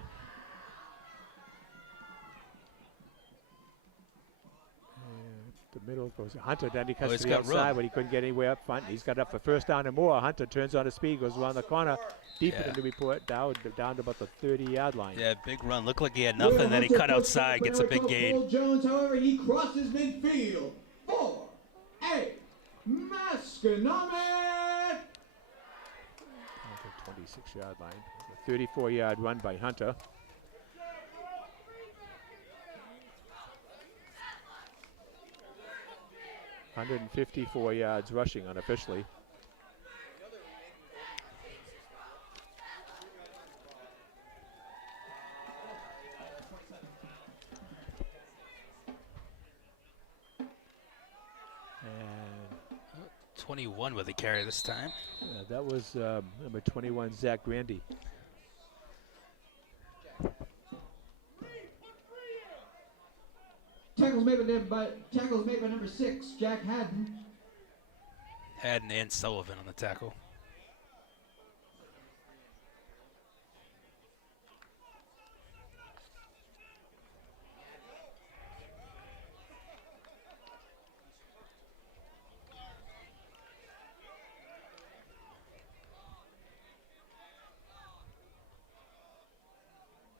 The middle goes Hunter. Then he cuts to the outside, but he couldn't get anywhere up front. He's got up for 1st down and more. Hunter turns on his speed, goes around the corner, deep into Newburyport, down to about the 30-yard line. Yeah, big run. Looked like he had nothing. Then he cut outside, gets a big gain. Jones, however, he crosses midfield. 4-8. Masconomet! 26-yard line. A 34-yard run by Hunter. $154 yards rushing unofficially. And 21 with the carry this time. that was number 21, Zach Grandy. Tackles made by number 6, Jack Haddon. Haddon and Sullivan on the tackle.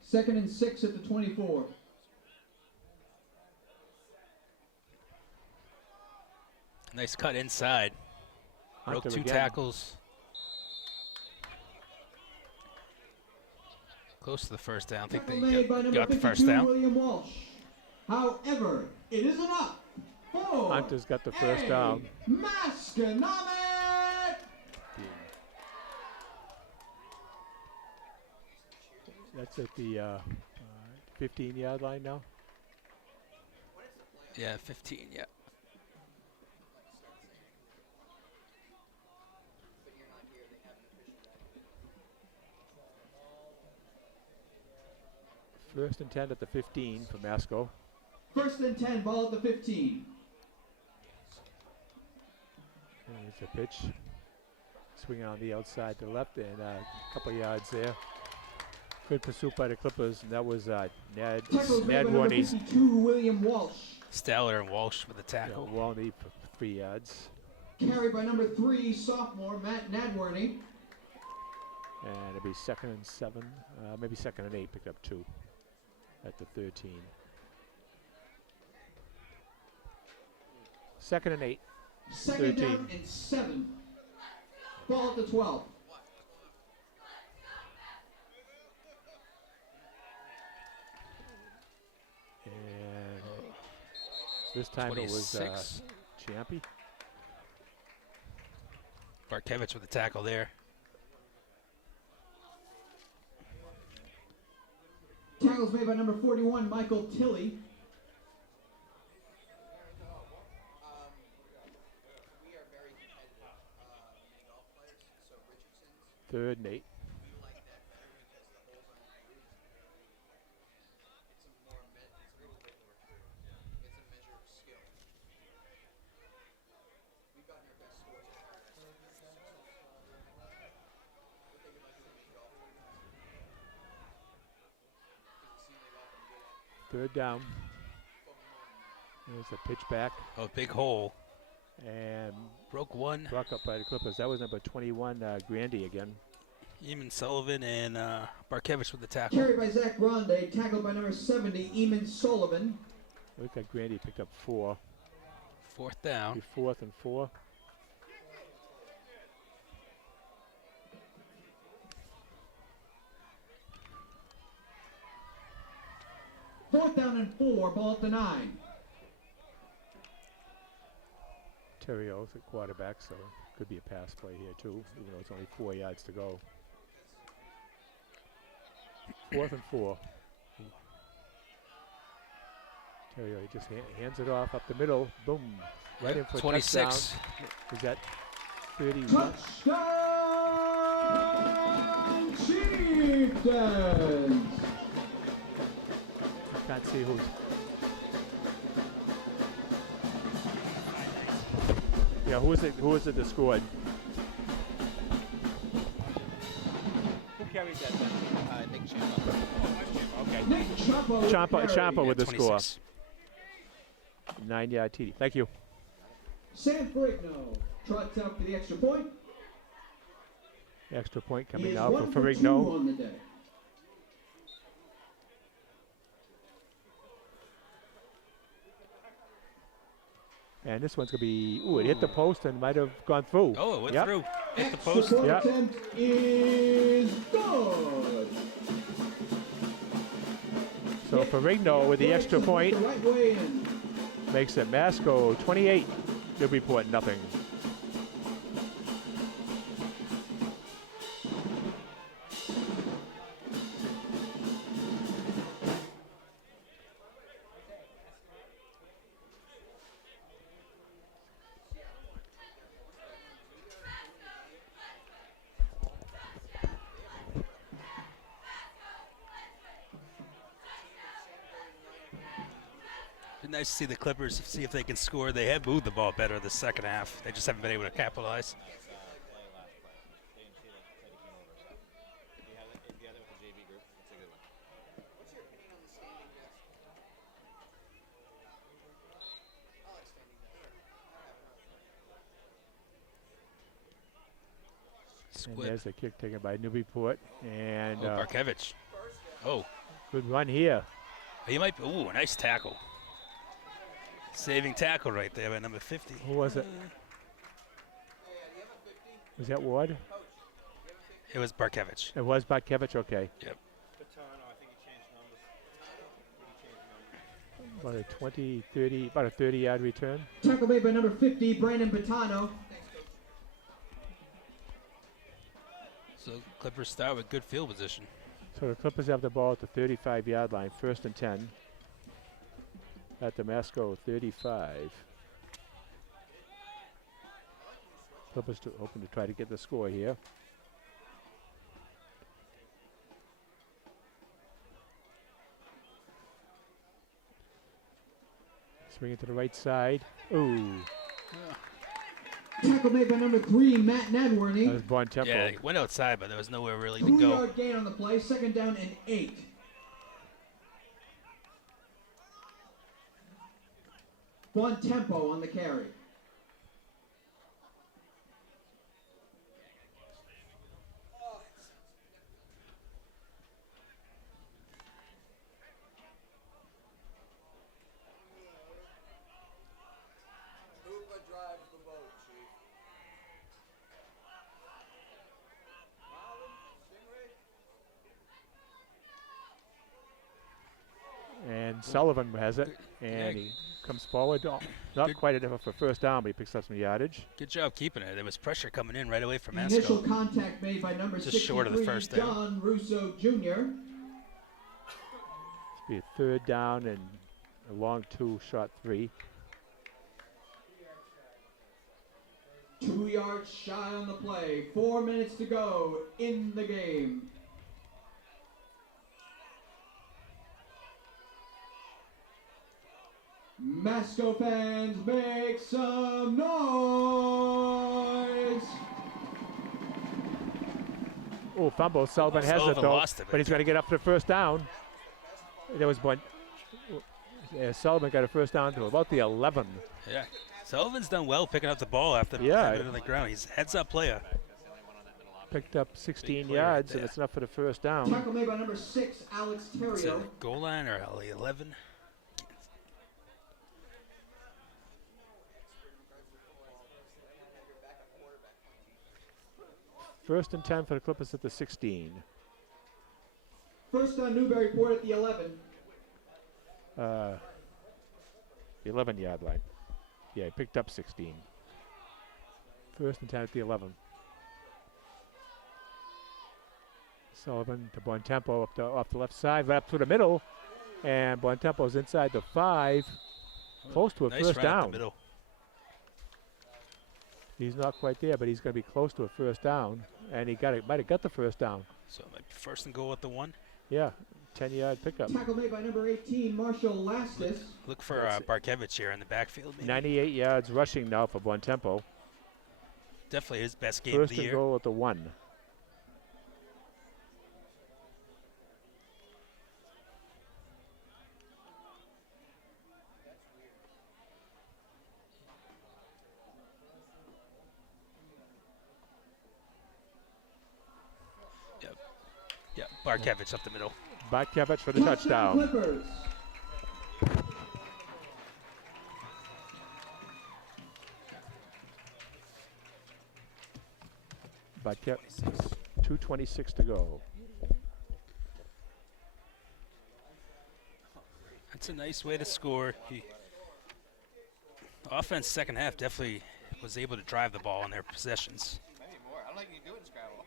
Second and 6 at the 24. Nice cut inside. Broke Hunter 2 again. tackles. Close to the first down. I think Tackle they made by number got the 52, first down. William Walsh. However, it isn't up. Hunter's got the first down. Masconomet! That's at the 15-yard line now. Yeah, 15, yeah. First and 10 at the 15 for Masco. First and 10, ball at the 15. And it's a pitch. Swinging on the outside to the left and a couple yards there. Good pursuit by the Clippers, and that was Ned Tackles made by number Warney. 52, William Walsh. Steller and Walsh with the tackle. Warney for 3 yards. Carried by number 3, sophomore Matt Nadworny. And it'll be 2nd and 7, maybe 2nd and 8, picked up 2 at the 13. 2nd and 8. Second 13. down and 7. Ball at the 12. And this time it was 26. Ciampi. Barkevich with the tackle there. Tackles made by number 41, Michael Tilley. 3rd and 8. Third down. There's a pitch back. Oh, big hole. And Broke one. brought up by the Clippers. That was number 21, Grandy again. Eamon Sullivan and Barkevich with the tackle. Carried by Zach Grande, tackled by number 70, Eamon Sullivan. Look at Grandy picked up 4. 4th down. 4th and 4. Fourth down and 4, ball at the 9. Terry Oath at quarterback, so could be a pass play here too, even though it's only 4 yards to go. 4th and 4. Terry Oath just hands it off up the middle. Boom. Right in for 26. a touchdown. Is that 31? Touchdown, Chieftains! I can't see who's. Yeah, who is it that scored? Who carried that? Nick Champa. Okay. Nick Champa, Champa with the score. 26. 9-yard TD. Thank you. San Ferrigno trots out for the extra point. Extra point He coming is now 1 for for 2 Ferrigno. on the day. And this one's going to be, ooh, it hit the post and might have gone through. Oh, it went Yep. through. Hit the Extra post. point Yep. attempt is good. So Ferrigno with the extra point The right way in. makes it Masco 28, Newburyport nothing. Been nice to see the Clippers see if they can score. They have moved the ball better the second half. They just haven't been able to capitalize. And Squid. there's a kick taken by Newburyport. And Oh, Barkevich. Oh, good run here. he might be. Ooh, a nice tackle. Saving tackle right there by number 50. Who was it? Was that Ward? It was Barkevich. It was Barkevich, okay. Yep. Patano, I think he changed numbers. About a 20, 30, about a 30-yard return. Tackle made by number 50, Brandon Patano. So Clippers start with good field position. So the Clippers have the ball at the 35-yard line, 1st and 10. At the Masco 35. Clippers hoping to try to get the score here. Swing it to the right side. Ooh, Tackle made by number 3, Matt that Nadworny. was Bon Tempo. Yeah, he went outside, but there was nowhere really to 2 go. yard gain on the play, 2nd down and 8. One tempo on the carry. And Sullivan has it, and he comes forward. Not Good. quite enough for first down, but he picks up some yardage. Good job keeping it. There was pressure coming in right away from Initial Masco. contact made by number Just 63, short of the first down. John Russo Jr. It's be a 3rd down and a long 2, short 3. 2 yards shy on the play. 4 minutes to go in the game. Masco fans, make some noise! Oh, fumble. Sullivan has it Sullivan though, lost it but he's got to get up for the first down. There was one. Sullivan got a first down to about the 11. Yeah. Sullivan's done well picking up the ball after Yeah. putting it on the ground. He's heads-up player. Picked up 16 player right yards, and there. it's enough for the first down. Tackle made by number 6, Alex It's a Terrio. goal line or 11. First and 10 for the Clippers at the 16. First on Newburyport at the 11. The 11-yard line. Yeah, he picked up 16. First and 10 at the 11. Sullivan to Bontempo off the left side, right up to the middle. And Bontempo's inside the 5, close to a Nice first run up down. the middle. He's not quite there, but he's going to be close to a first down. And he might have got the first down. So it might be first and goal at the 1. Yeah, 10-yard pickup. Tackle made by number 18, Marshall Lastis. Look for Barkevich here in the backfield. Maybe. 98 yards rushing now for Bontempo. Definitely his best game First of the and year. goal at the 1. Yeah, Barkevich up the middle. Barkevich for the touchdown. Clippers. Barkevich, 2:26 to go. That's a nice way to score. Offense second half definitely was able to drive the ball in their possessions. Maybe more. I don't think you can do it in Scrabble.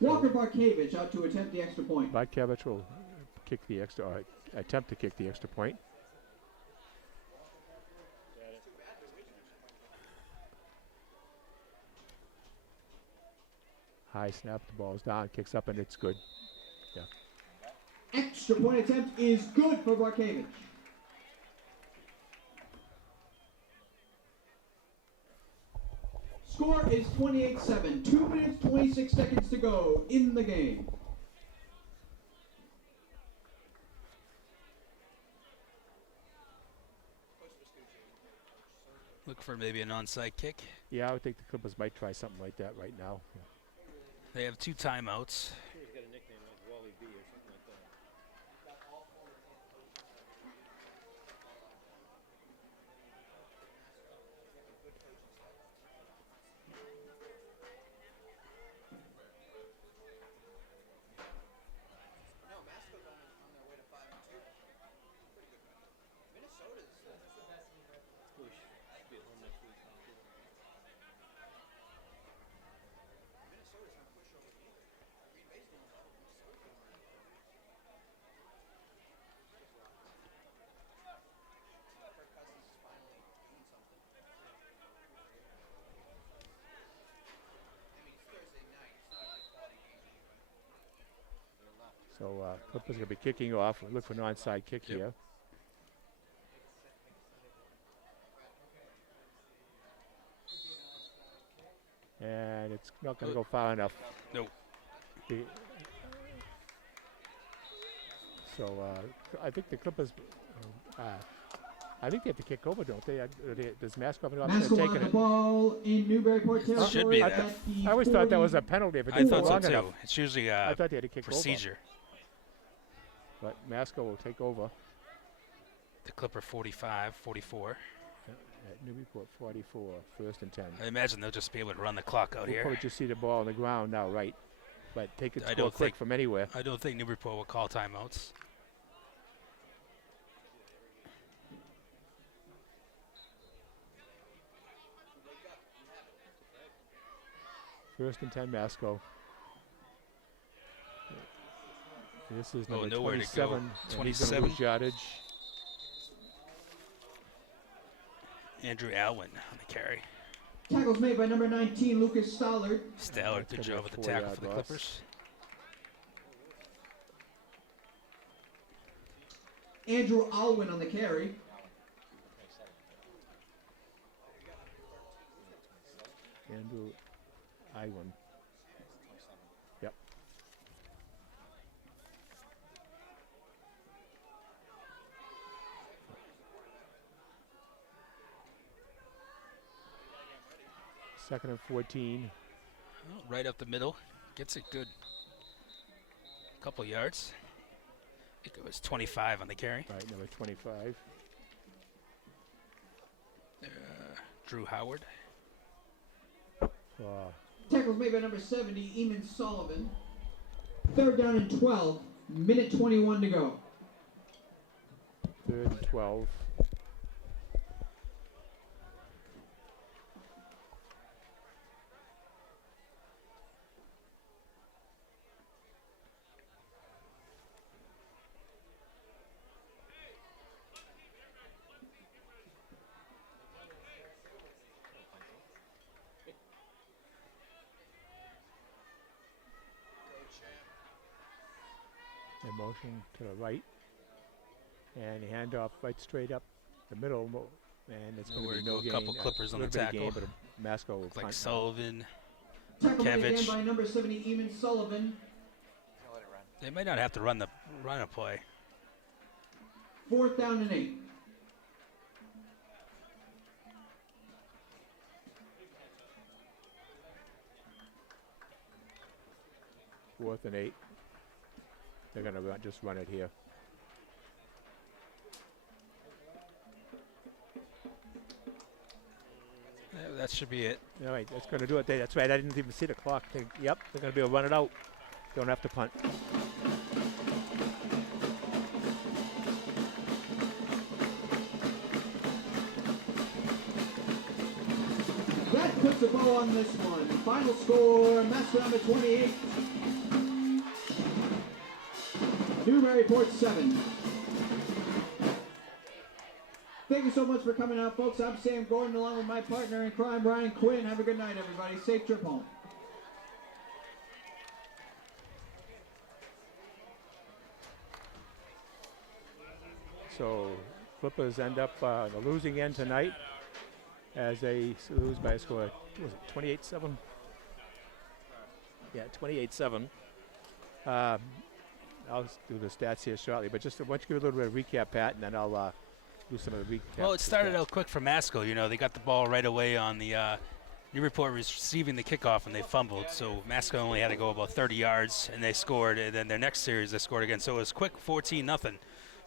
Walker Barkevich out to attempt the extra point. Barkevich will kick the extra, or attempt to kick the extra point. High snap, the ball's down, kicks up, and it's good. Extra point attempt is good for Barkevich. Score is 28-7. 2 minutes, 26 seconds to go in the game. Look for maybe an onside kick. Yeah, I would think the Clippers might try something like that right now. They have 2 timeouts. He's got a nickname like Wally B or something like that. No, Masco's on their way to 5-2. Pretty good record. Minnesota's. Bush should be at home next week. Minnesota's gonna push over here. Green Bay's doing well. Minnesota's doing well. Kirk Cousins is finally doing something. I mean, it's Thursday night. It's not a quality game anyway. So Clippers going to be kicking off. Look for an onside kick Yep. here. And it's not going to go far enough. Nope. So I think the Clippers, I think they have to kick over, don't they? Does Masco have an option of Masco on taking the it? ball in Newburyport territory. Should be at that. the I always thought that was a 40. penalty if it I didn't thought go so long too. enough. It's usually I thought they had to kick procedure. over. But Masco will take over The Clipper 45, 44. at Newburyport 44, first and 10. I imagine they'll just be able to run the clock out We'll here. probably just see the ball on the ground now, right? But take it I score don't quick think- from anywhere. I don't think Newburyport will call timeouts. First and 10, Masco. This is number nowhere to go. 27. and he's gonna 27. lose yardage. Andrew Alwyn on the carry. Tackles made by number 19, Lucas Stollard. Stallard, good That's gonna be job a with the 4-yard tackle for the loss. Clippers. Andrew Alwyn on the carry. Andrew Iwan. Yep. Second and 14. Oh, right up the middle. Gets a good couple yards. I think it was 25 on the carry. Right, number 25. Drew Howard. Tackles made by number 70, Eamon Sullivan. Third down and 12. Minute 21 to go. Third and 12. And motion to the right. And the handoff right straight up the middle. And it's going Nowhere to to be no go, a gain. couple Clippers on the little bit of gain, tackle. but a Masco will Looks like punt. Sullivan. Tackle made again Kevich. by number 70, Eamon Sullivan. Let it run. They might not have to run a play. Fourth down and 8. Fourth and 8. They're going to just run it here. Yeah, that should be it. All right, that's going to do it. That's right. I didn't even see the clock. Yep, they're going to be able to run it out. Don't have to punt. That puts a bow on this one. Final score, Masconomet 28. Newburyport 7. Thank you so much for coming out, folks. I'm Sam Gordon, along with my partner in crime, Ryan Quinn. Have a good night, everybody. Safe trip home. So Clippers end up the losing end tonight as they lose by a score, what was it, 28-7? Yeah, 28-7. I'll just do the stats here shortly, but just why don't you give a little bit of recap, Pat, and then I'll do some of the recap. Well, it started out quick for Masco. You know, they got the ball right away on the Newburyport receiving the kickoff, and they fumbled. So Masco only had to go about 30 yards, and they scored. And then their next series, they scored again. So it was quick, 14-0.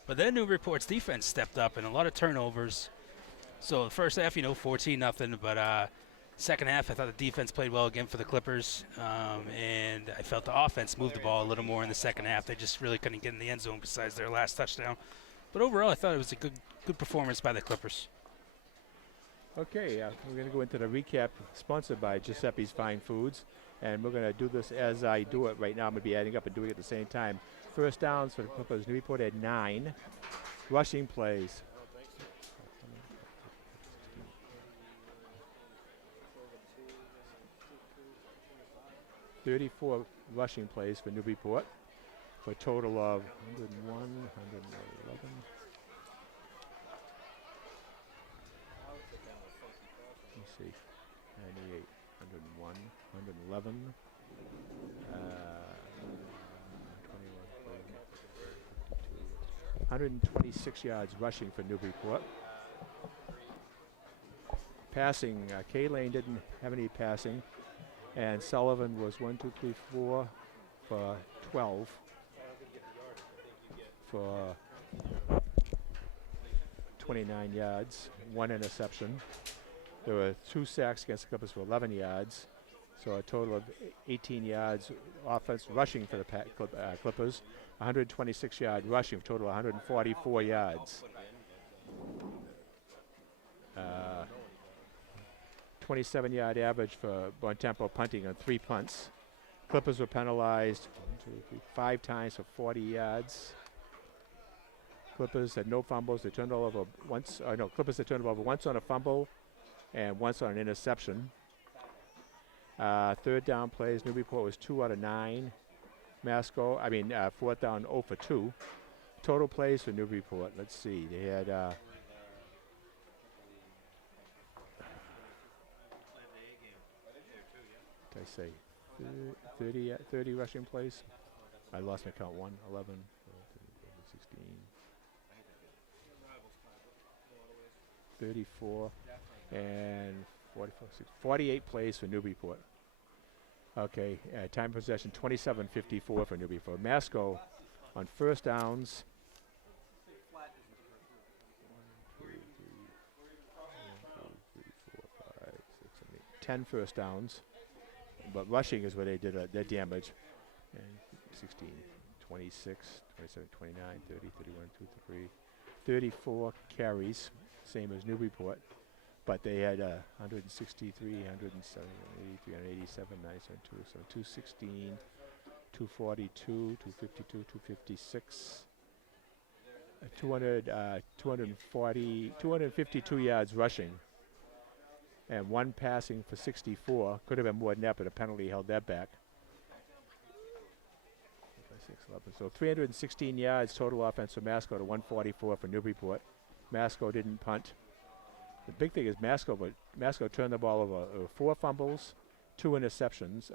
But then Newburyport's defense stepped up, and a lot of turnovers. So the first half, 14-0. But second half, I thought the defense played well again for the Clippers, and I felt the offense moved the ball a little more in the second half. They just really couldn't get in the end zone besides their last touchdown. But overall, I thought it was a good performance by the Clippers. Okay, we're going to go into the recap sponsored by Giuseppe's Fine Foods, and we're going to do this as I do it right now. I'm going to be adding up and doing it at the same time. First downs for the Clippers. Newburyport had 9. Rushing plays. 34 rushing plays for Newburyport for a total of 101, 111. Let's see, 98, 101, 111, 126 yards rushing for Newburyport. Passing, K-Lane didn't have any passing, and Sullivan was 1, 2, 3, 4 for 12 for 29 yards, 1 interception. There were 2 sacks against the Clippers for 11 yards, so a total of 18 yards offense rushing for the Clippers, 126-yard rushing, total 144 yards. 27-yard average for Bontempo punting on 3 punts. Clippers were penalized 5 times for 40 yards. Clippers had no fumbles. They turned all over once. Clippers had turned it over once on a fumble and once on an interception. Third down plays, Newburyport was 2 out of 9. Fourth down 0 for 2. Total plays for Newburyport, let's see. They had did I say 30 rushing plays? I lost my count. 1, 11, 16, 34, and 44, 48 plays for Newburyport. Okay, time possession 27:54 for Newburyport. Masco on first downs. 10 first downs, but rushing is where they did their damage. And 16, 26, 27, 29, 30, 31, 2, 3, 34 carries, same as Newburyport, but they had 163, 170, 387, 972, so 216, 242, 252, 256, 252 yards rushing, and 1 passing for 64. Could have been more than that, but a penalty held that back. 6, 11. So 316 yards total offense for Masco to 144 for Newburyport. Masco didn't punt. The big thing is Masco turned the ball over. 4 fumbles, 2 interceptions.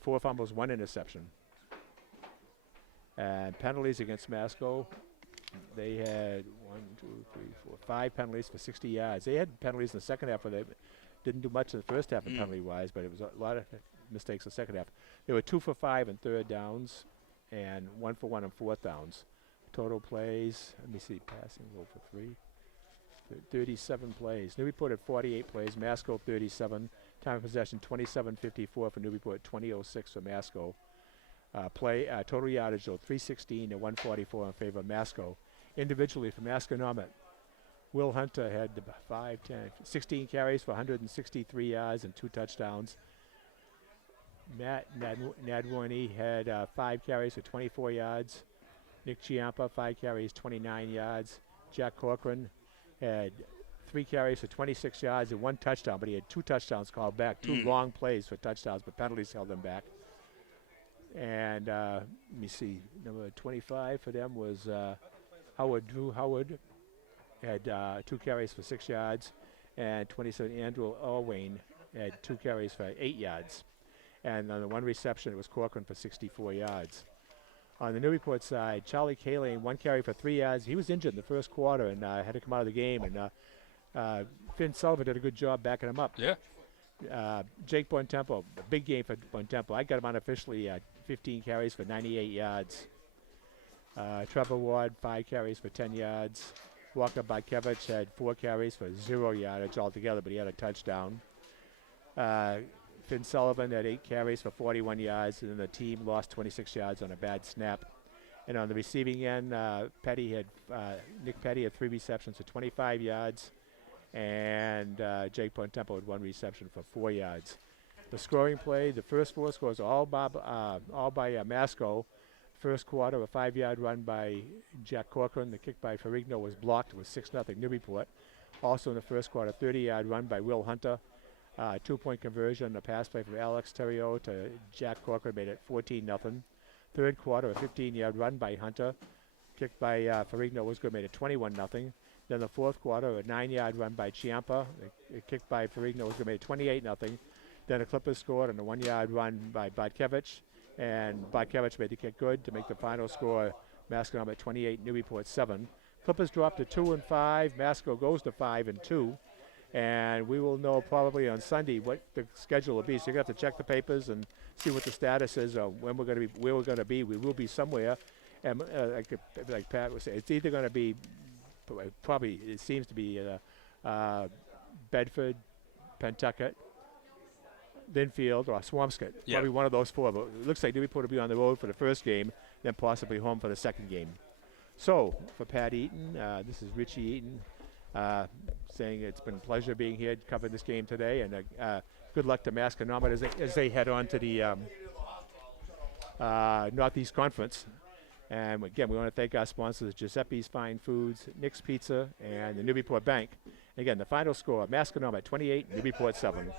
4 fumbles, 1 interception. And penalties against Masco, they had 5 penalties for 60 yards. They had penalties in the second half, but they didn't do much in the first half penalty-wise, but it was a lot of mistakes in the second half. They were 2 for 5 in third downs and 1 for 1 in fourth downs. Total plays, passing 0 for 3. 37 plays. Newburyport had 48 plays, Masco 37. Time of possession 27:54 for Newburyport, 20:06 for Masco. Total yardage though 316 and 144 in favor of Masco. Individually for Masconomet, Will Hunter had 16 carries for 163 yards and 2 touchdowns. Matt Nadwarney had 5 carries for 24 yards. Nick Chiampa, 5 carries, 29 yards. Jack Corcoran had 3 carries for 26 yards and 1 touchdown, but he had 2 touchdowns called back, 2 long plays for touchdowns, but penalties held them back. And number 25 for them was Drew Howard, had 2 carries for 6 yards, and 27 Andrew Orwain had 2 carries for 8 yards. And on the 1 reception, it was Corcoran for 64 yards. On the Newburyport side, Charlie Kaling, 1 carry for 3 yards. He was injured in the first quarter and had to come out of the game. And Finn Sullivan did a good job backing him up. Yeah. Jake Bontempo, a big game for Bontempo. I got him unofficially 15 carries for 98 yards. Trevor Ward, 5 carries for 10 yards. Walker Barkevich had 4 carries for 0 yardage altogether, but he had a touchdown. Finn Sullivan had 8 carries for 41 yards, and then the team lost 26 yards on a bad snap. And on the receiving end, Nick Petty had 3 receptions for 25 yards, and Jake Bontempo had 1 reception for 4 yards. The scoring play, the first 4 scores all by Masco. First quarter, a 5-yard run by Jack Corcoran. The kick by Ferrigno was blocked. It was 6-0 Newburyport. Also in the first quarter, 30-yard run by Will Hunter. 2-point conversion, a pass play from Alex Terrio to Jack Corcoran made it 14-0. Third quarter, a 15-yard run by Hunter. Kicked by Ferrigno was good, made it 21-0. Then the fourth quarter, a 9-yard run by Chiampa. A kick by Ferrigno was good, made it 28-0. Then the Clippers scored on a 1-yard run by Barkevich. And Barkevich made the kick good to make the final score Masconomet 28, Newburyport 7. Clippers dropped to 2-5. Masco goes to 5-2. And we will know probably on Sunday what the schedule will be. So you're going to have to check the papers and see what the status is of when we're going to be, where we're going to be. We will be somewhere. And like Pat was saying, it's either going to be, probably it seems to be Bedford, Pentucket, Linfield, or Swampscott. Yep. Probably one of those 4. But it looks like Newburyport will be on the road for the first game, then possibly home for the second game. So for Pat Eaton, this is Richie Eaton. Saying it's been a pleasure being here covering this game today, and good luck to Masconomet as they head on to the Northeast Conference. And again, we want to thank our sponsors, Giuseppe's Fine Foods, Nick's Pizza, and the Newburyport Bank. Again, the final score, Masconomet 28, Newburyport 7.